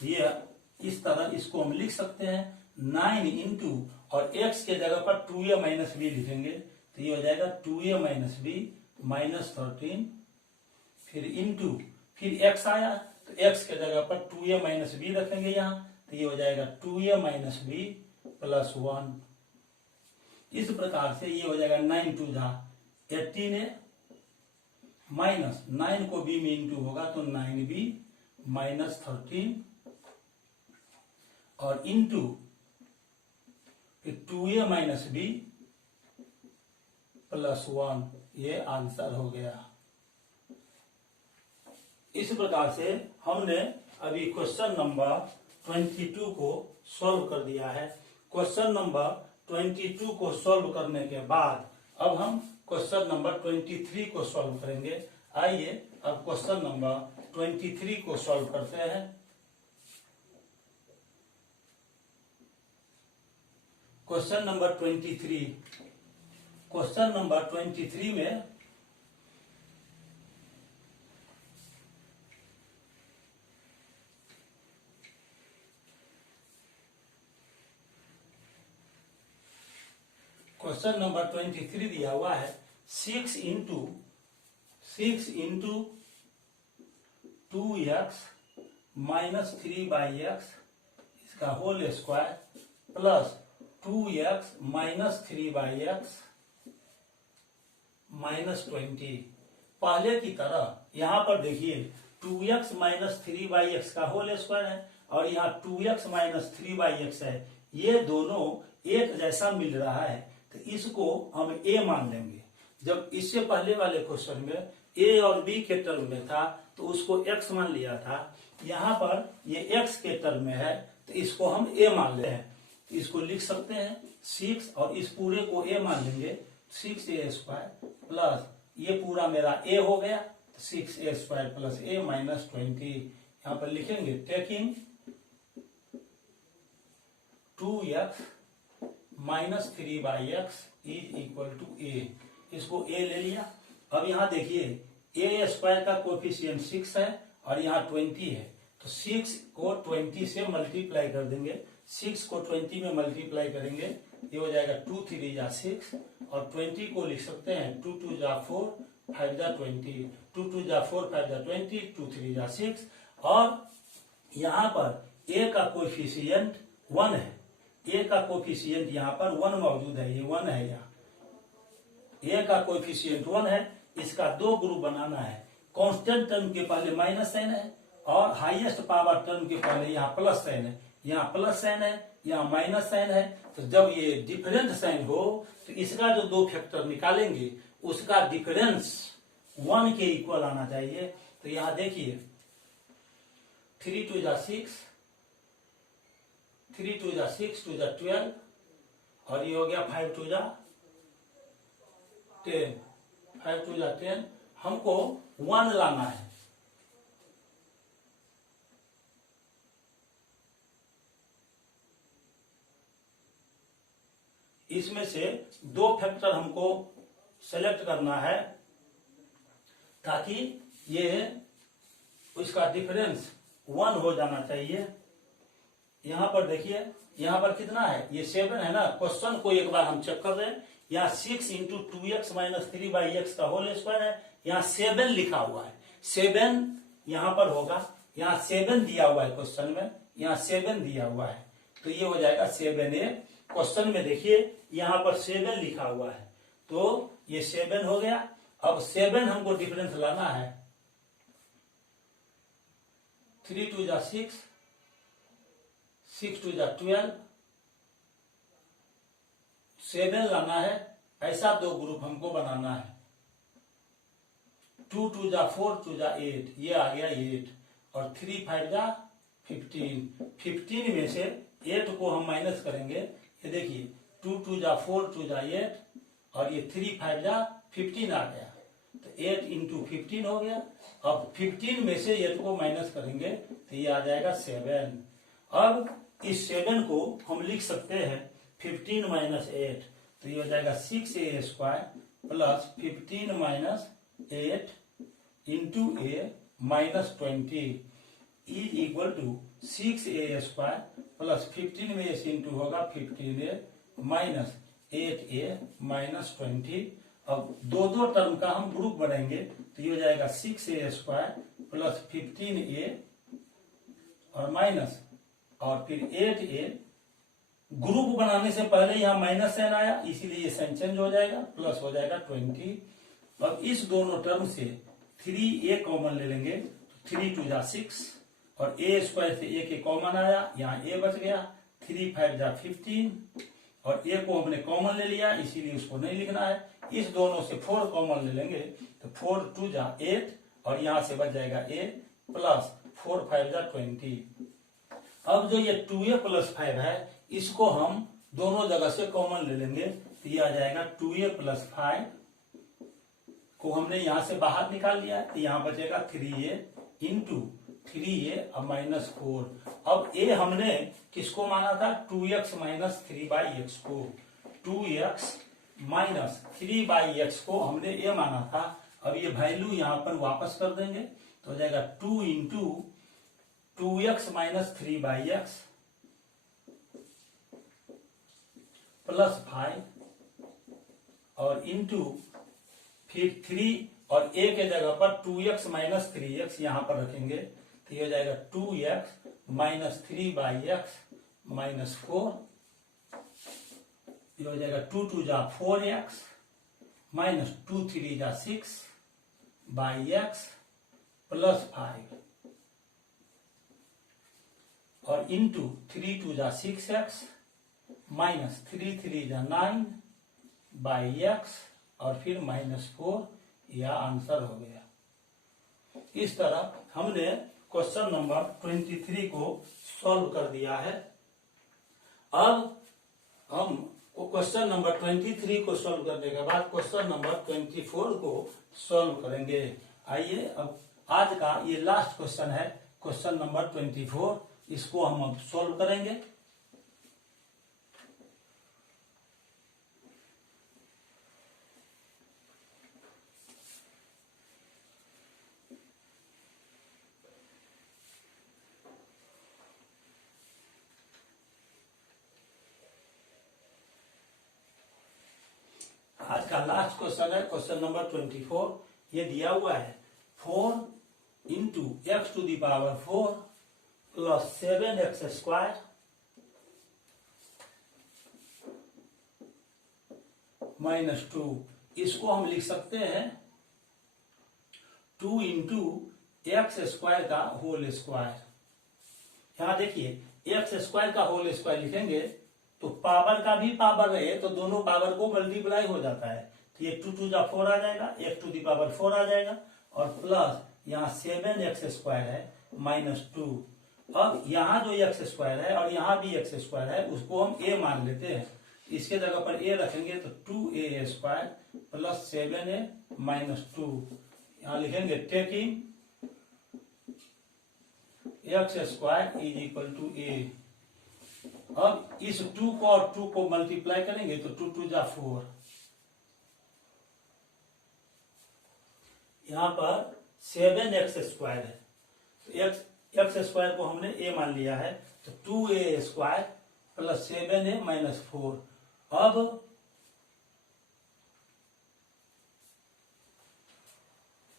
ये इस तरह इसको हम लिख सकते हैं 9 इंटू और x के जगह पर 2a माइनस बी लिखेंगे, तो ये हो जाएगा 2a माइनस बी माइनस 13, फिर इंटू फिर x आया तो x के जगह पर 2a माइनस बी रखेंगे यहाँ, तो ये हो जाएगा 2a माइनस बी प्लस 1। इस प्रकार से ये हो जाएगा 9 2 जा 18a माइनस 9 को b में इंटू होगा तो 9b माइनस 13 और इंटू फिर 2a माइनस बी प्लस 1, ये आंसर हो गया। इस प्रकार से हमने अभी क्वेश्चन नंबर 22 को सॉल्व कर दिया है। क्वेश्चन नंबर 22 को सॉल्व करने के बाद अब हम क्वेश्चन नंबर 23 को सॉल्व करेंगे। आइए अब क्वेश्चन नंबर 23 को सॉल्व करते हैं। क्वेश्चन नंबर 23 में क्वेश्चन नंबर 23 दिया हुआ है 6 इंटू 2x माइनस 3/x इसका whole square plus 2x minus 3/x minus 20। पहले की तरह यहाँ पर देखिए 2x माइनस 3/x का होल स्क्वायर है और यहाँ 2x माइनस 3/x है, ये दोनों एक जैसा मिल रहा है तो इसको हम a मान लेंगे। जब इससे पहले वाले क्वेश्चन में a और b के टर्म में था तो उसको x मान लिया था, यहाँ पर ये x के टर्म में है तो इसको हम a मान ले हैं। तो इसको लिख सकते हैं 6 और इस पूरे को a मान लेंगे 6a² प्लस ये पूरा मेरा a हो गया 6a² प्लस a माइनस 20। यहाँ पर लिखेंगे taking 2x minus 3/x is equal to a, इसको a ले लिया। अब यहाँ देखिए a² का कोफिशिएंट 6 है और यहाँ 20 है तो 6 को 20 से मल्टीप्लाई कर देंगे, 6 को 20 में मल्टीप्लाई करेंगे ये हो जाएगा 2 3 जा 6 और 20 को लिख सकते हैं 2 2 जा 4 5 जा 20, 2 2 जा 4 5 जा 20, 2 3 जा 6 और यहाँ पर a का कोफिशिएंट 1 है, a का कोफिशिएंट यहाँ पर 1 मौजूद है, ये 1 है, यहाँ a का कोफिशिएंट 1 है। इसका दो ग्रुप बनाना है, कांस्टेंट टर्म के पहले माइनस साइन है और हाईएस्ट पावर टर्म के पहले यहाँ प्लस साइन है, यहाँ प्लस साइन है यहाँ माइनस साइन है। तो जब ये डिफरेंट साइन हो तो इसका जो दो फैक्टर निकालेंगे उसका डिफरेंस 1 के इक्वल आना चाहिए। तो यहाँ देखिए 3 2 जा 6, 3 2 जा 6, 2 जा 12 और ये हो गया 5 2 जा 10, 5 2 जा 10। हमको 1 लाना है, इसमें से दो फैक्टर हमको सेलेक्ट करना है ताकि ये उसका डिफरेंस 1 हो जाना चाहिए। यहाँ पर देखिए यहाँ पर कितना है, ये 7 है ना। क्वेश्चन को एक बार हम चेक कर रहे हैं, यहाँ 6 इंटू 2x माइनस 3/x का होल स्क्वायर है, यहाँ 7 लिखा हुआ है, 7 यहाँ पर होगा, यहाँ 7 दिया हुआ है क्वेश्चन में, यहाँ 7 दिया हुआ है तो ये हो जाएगा 7a। क्वेश्चन में देखिए यहाँ पर 7 लिखा हुआ है तो ये 7 हो गया। अब 7 हमको डिफरेंस लाना है, 3 2 जा 6, 6 2 जा 12, 7 लाना है। ऐसा दो ग्रुप हमको बनाना है, 2 2 जा 4, 2 जा 8, ये आ गया 8 और 3 5 जा 15, 15 में से 8 को हम माइनस करेंगे। ये देखिए 2 2 जा 4, 2 जा 8 और ये 3 5 जा 15 आ गया तो 8 इंटू 15 हो गया। अब 15 में से 8 को माइनस करेंगे तो ये आ जाएगा 7। अब इस 7 को हम लिख सकते हैं 15 माइनस 8 तो ये हो जाएगा 6a² plus 15 minus 8 into a minus 20 is equal to 6a² plus 15 में से इंटू होगा 15a माइनस 8a माइनस 20। अब दो दो टर्म का हम ग्रुप बनाएंगे तो ये हो जाएगा 6a² प्लस 15a और माइनस और फिर 8a। ग्रुप बनाने से पहले यहाँ माइनस साइन आया इसीलिए ये साइन चेंज हो जाएगा, प्लस हो जाएगा 20। अब इस दोनों टर्म से 3a कॉमन ले लेंगे तो 3 2 जा 6 और a स्क्वायर से a के कॉमन आया, यहाँ a बच गया, 3 5 जा 15 और a को हमने कॉमन ले लिया इसीलिए उसको नहीं लिखना है। इस दोनों से 4 कॉमन ले लेंगे तो 4 2 जा 8 और यहाँ से बच जाएगा a प्लस 4 5 जा 20। अब जो ये 2a प्लस 5 है इसको हम दोनों जगह से कॉमन ले लेंगे तो ये आ जाएगा 2a प्लस 5 को हमने यहां से बाहर निकाल लिया है, तो यहाँ बचेगा 3a इंटू 3a अब -4। अब a हमने किसको माना था, 2x माइनस 3/x को, 2x माइनस 3/x को हमने a माना था। अब ये वैल्यू यहां पर वापस कर देंगे तो हो जाएगा 2 into 2x minus 3/x plus 5 और इंटू फिर 3 और a के जगह पर 2x माइनस 3x यहां पर रखेंगे तो ये हो जाएगा 2x माइनस 3/x माइनस 4। ये हो जाएगा 2 2 जा 4x माइनस 2 3 जा 6/x प्लस 5 और इंटू 3 2 जा 6x माइनस 3 3 जा 9/x और फिर -4। यह आंसर हो गया। इस तरह हमने क्वेश्चन नंबर 23 को सॉल्व कर दिया है। अब हम क्वेश्चन नंबर 23 को सॉल्व करने के बाद क्वेश्चन नंबर 24 को सॉल्व करेंगे। आइए अब आज का ये लास्ट क्वेश्चन है, क्वेश्चन नंबर 24, इसको हम अब सॉल्व करेंगे। आज का लास्ट क्वेश्चन है क्वेश्चन नंबर 24। ये दिया हुआ है 4 into x to the power 4 plus 7x square minus 2। इसको हम लिख सकते हैं 2 इंटू एक्स स्क्वायर का होल स्क्वायर। यहां देखिए एक्स स्क्वायर का होल स्क्वायर लिखेंगे तो पावर का भी पावर है तो दोनों पावर को मल्टीप्लाई हो जाता है, तो ये 2 2 जा 4 आ जाएगा, x टू दी पावर 4 आ जाएगा और प्लस यहाँ 7x स्क्वायर है माइनस 2। अब यहाँ जो x स्क्वायर है और यहाँ भी x स्क्वायर है उसको हम a मान लेते हैं, इसके जगह पर a रखेंगे तो 2a square plus 7a minus 2। यहाँ लिखेंगे taking x square is equal to a। अब इस 2 को और 2 को मल्टीप्लाई करेंगे तो 2 2 जा 4। यहां पर 7x स्क्वायर है तो x स्क्वायर को हमने a मान लिया है तो 2a square plus 7a minus 4। अब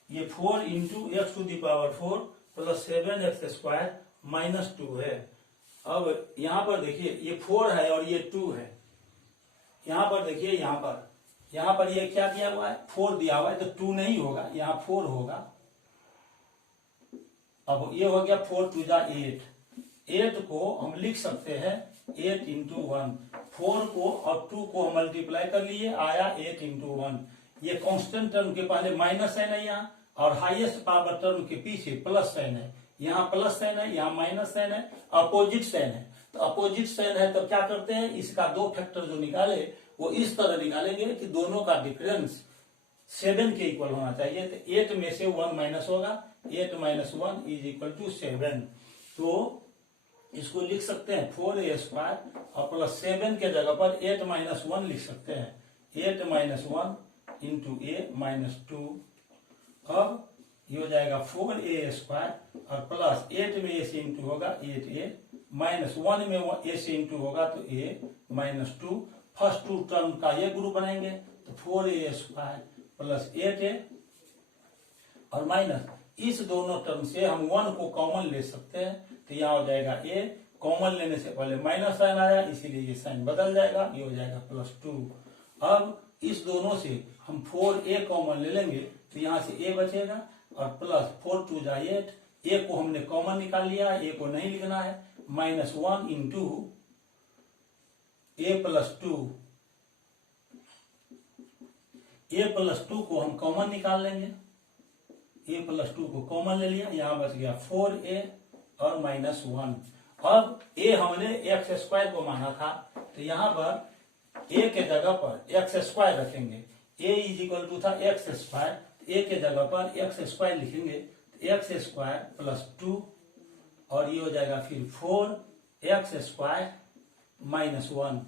ये 4 into x to the power 4 plus 7x square minus 2 है। अब यहां पर देखिए ये 4 है और ये 2 है। यहां पर देखिए यहां पर ये क्या दिया हुआ है, 4 दिया हुआ है तो 2 नहीं होगा, यहां 4 होगा। अब ये हो गया 4 2 जा 8। 8 को हम लिख सकते हैं 8 इंटू 1। 4 को और 2 को हम मल्टीप्लाई कर लिए, आया 8 इंटू 1। ये कांस्टेंट टर्म के पहले माइनस साइन है यहाँ और हाईएस्ट पावर टर्म के पीछे प्लस साइन है। यहाँ प्लस साइन है, यहाँ माइनस साइन है, अपोजिट साइन है। तो अपोजिट साइन है तो क्या करते हैं, इसका 2 फैक्टर जो निकाले वो इस तरह निकालेंगे कि दोनों का डिफरेंस 7 के इक्वल होना चाहिए। तो 8 में से 1 माइनस होगा, 8 माइनस 1 इज इक्वल टू 7। तो इसको लिख सकते हैं 4a स्क्वायर और प्लस 7 के जगह पर 8 माइनस 1 लिख सकते हैं, 8 माइनस 1 इंटू a माइनस 2। अब ये हो जाएगा 4a स्क्वायर और प्लस 8 में a से इंटू होगा 8a माइनस 1 में a से इंटू होगा तो a माइनस 2। फर्स्ट 2 टर्म का ये ग्रुप बनाएंगे तो 4a स्क्वायर प्लस 8a और माइनस इस दोनों टर्म से हम 1 को कॉमन ले सकते हैं तो यहाँ हो जाएगा a। कॉमन लेने से पहले माइनस साइन आया इसीलिए ये साइन बदल जाएगा, ये हो जाएगा प्लस 2। अब इस दोनों से हम 4a कॉमन ले लेंगे तो यहाँ से a बचेगा और प्लस 4 2 जा 8। a को हमने कॉमन निकाल लिया, a को नहीं लिखना है, minus 1 into a plus 2। a plus 2 को हम कॉमन निकाल लेंगे, a प्लस 2 को कॉमन ले लिया, यहाँ बच गया 4a और माइनस 1। अब a हमने एक्स स्क्वायर को माना था तो यहाँ पर a के जगह पर एक्स स्क्वायर रखेंगे। a इज इक्वल टू था एक्स स्क्वायर ए के जगह पर एक्स स्क्वायर लिखेंगे, एक्स स्क्वायर प्लस 2 और ये हो जाएगा फिर 4 एक्स स्क्वायर माइनस 1।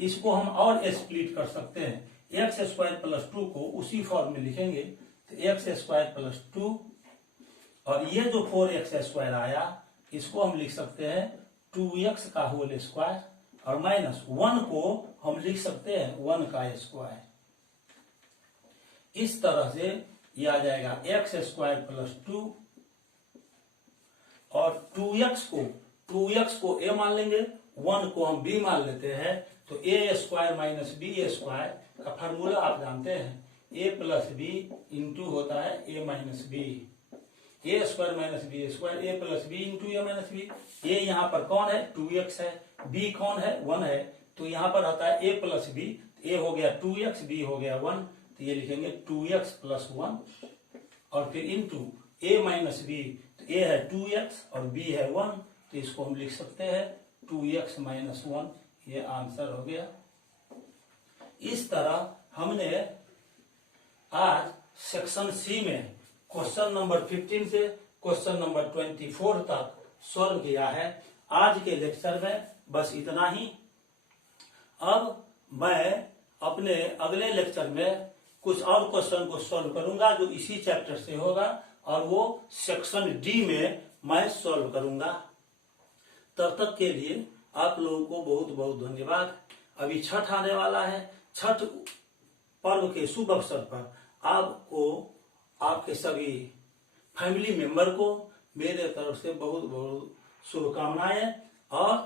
इसको हम और स्प्लिट कर सकते हैं, एक्स स्क्वायर प्लस 2 को उसी फॉर्म में लिखेंगे, तो एक्स स्क्वायर प्लस 2 और ये जो 4x स्क्वायर आया इसको हम लिख सकते हैं 2x का होल स्क्वायर और माइनस 1 को हम लिख सकते हैं 1 का स्क्वायर। इस तरह से ये आ जाएगा एक्स स्क्वायर प्लस 2 और 2x को a मान लेंगे, 1 को हम b मान लेते हैं, तो a square minus b square का फार्मूला आप जानते हैं, a प्लस बी इंटू होता है a minus B, A square minus B square, A plus B into A minus B. ए यहाँ पर कौन है 2x है, b कौन है 1 है, तो यहाँ पर होता है a प्लस बी, ए हो गया 2x, b हो गया 1, तो ये लिखेंगे 2x प्लस 1 और फिर इंटू a माइनस बी, तो a है 2x और b है 1, तो इसको हम लिख सकते हैं 2x माइनस 1, ये आंसर हो गया। इस तरह हमने आज सेक्शन सी में क्वेश्चन नंबर 15 से क्वेश्चन नंबर 24 तक सॉल्व किया है। आज के लेक्चर में बस इतना ही। अब मैं अपने अगले लेक्चर में कुछ और क्वेश्चन को सॉल्व करूंगा जो इसी चैप्टर से होगा और वो सेक्शन डी में मैं सॉल्व करूंगा। तब तक के लिए आप लोगों को बहुत बहुत धन्यवाद। अभी छठ आने वाला है, छठ पर्व के शुभ अवसर पर आपको, आपके सभी फैमिली मेंबर को मेरे तरफ से बहुत बहुत शुभकामनाएं और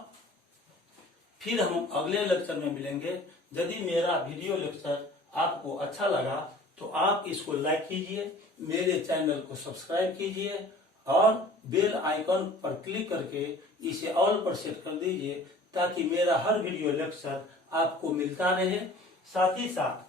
फिर हम अगले लेक्चर में मिलेंगे। यदि मेरा वीडियो लेक्चर आपको अच्छा लगा तो आप इसको लाइक कीजिए, मेरे चैनल को सब्सक्राइब कीजिए और बेल आइकन पर क्लिक करके इसे ऑल पर सेट कर दीजिए ताकि मेरा हर वीडियो लेक्चर आपको मिलता रहे। साथ ही साथ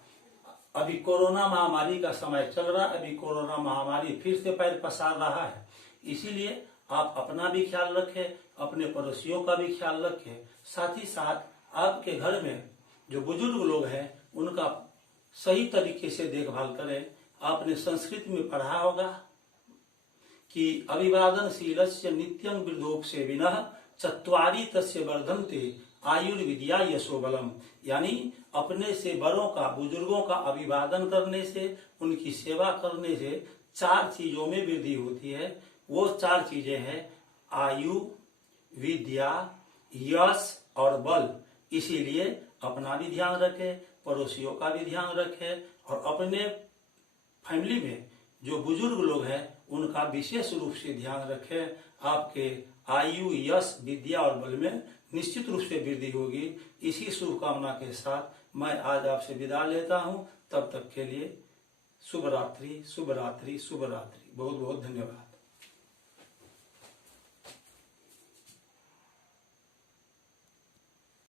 अभी कोरोना महामारी का समय चल रहा है, अभी कोरोना महामारी फिर से पैर पसार रहा है, इसीलिए आप अपना भी ख्याल रखें, अपने पड़ोसियों का भी ख्याल रखें। साथ ही साथ आपके घर में जो बुजुर्ग लोग हैं उनका सही तरीके से देखभाल करें। आपने संस्कृत में पढ़ा होगा कि अभिवादनशीलस्य नित्यं वृद्धोपसेविनः चत्वारि तस्य वर्धन्ते आयुर्विद्या यशोबलम, यानी अपने से बड़ों का, बुजुर्गों का अभिवादन करने से, उनकी सेवा करने से 4 चीजों में वृद्धि होती है। वो 4 चीजें हैं आयु, विद्या, यश और बल। इसीलिए अपना भी ध्यान रखें, पड़ोसियों का भी ध्यान रखें और अपने फैमिली में जो बुजुर्ग लोग हैं उनका विशेष रूप से ध्यान रखें। आपके आयु, यश, विद्या और बल में निश्चित रूप से वृद्धि होगी। इसी शुभकामना के साथ मैं आज आपसे विदा लेता हूं। तब तक के लिए शुभ रात्रि, शुभ रात्रि, शुभ रात्रि। बहुत बहुत धन्यवाद।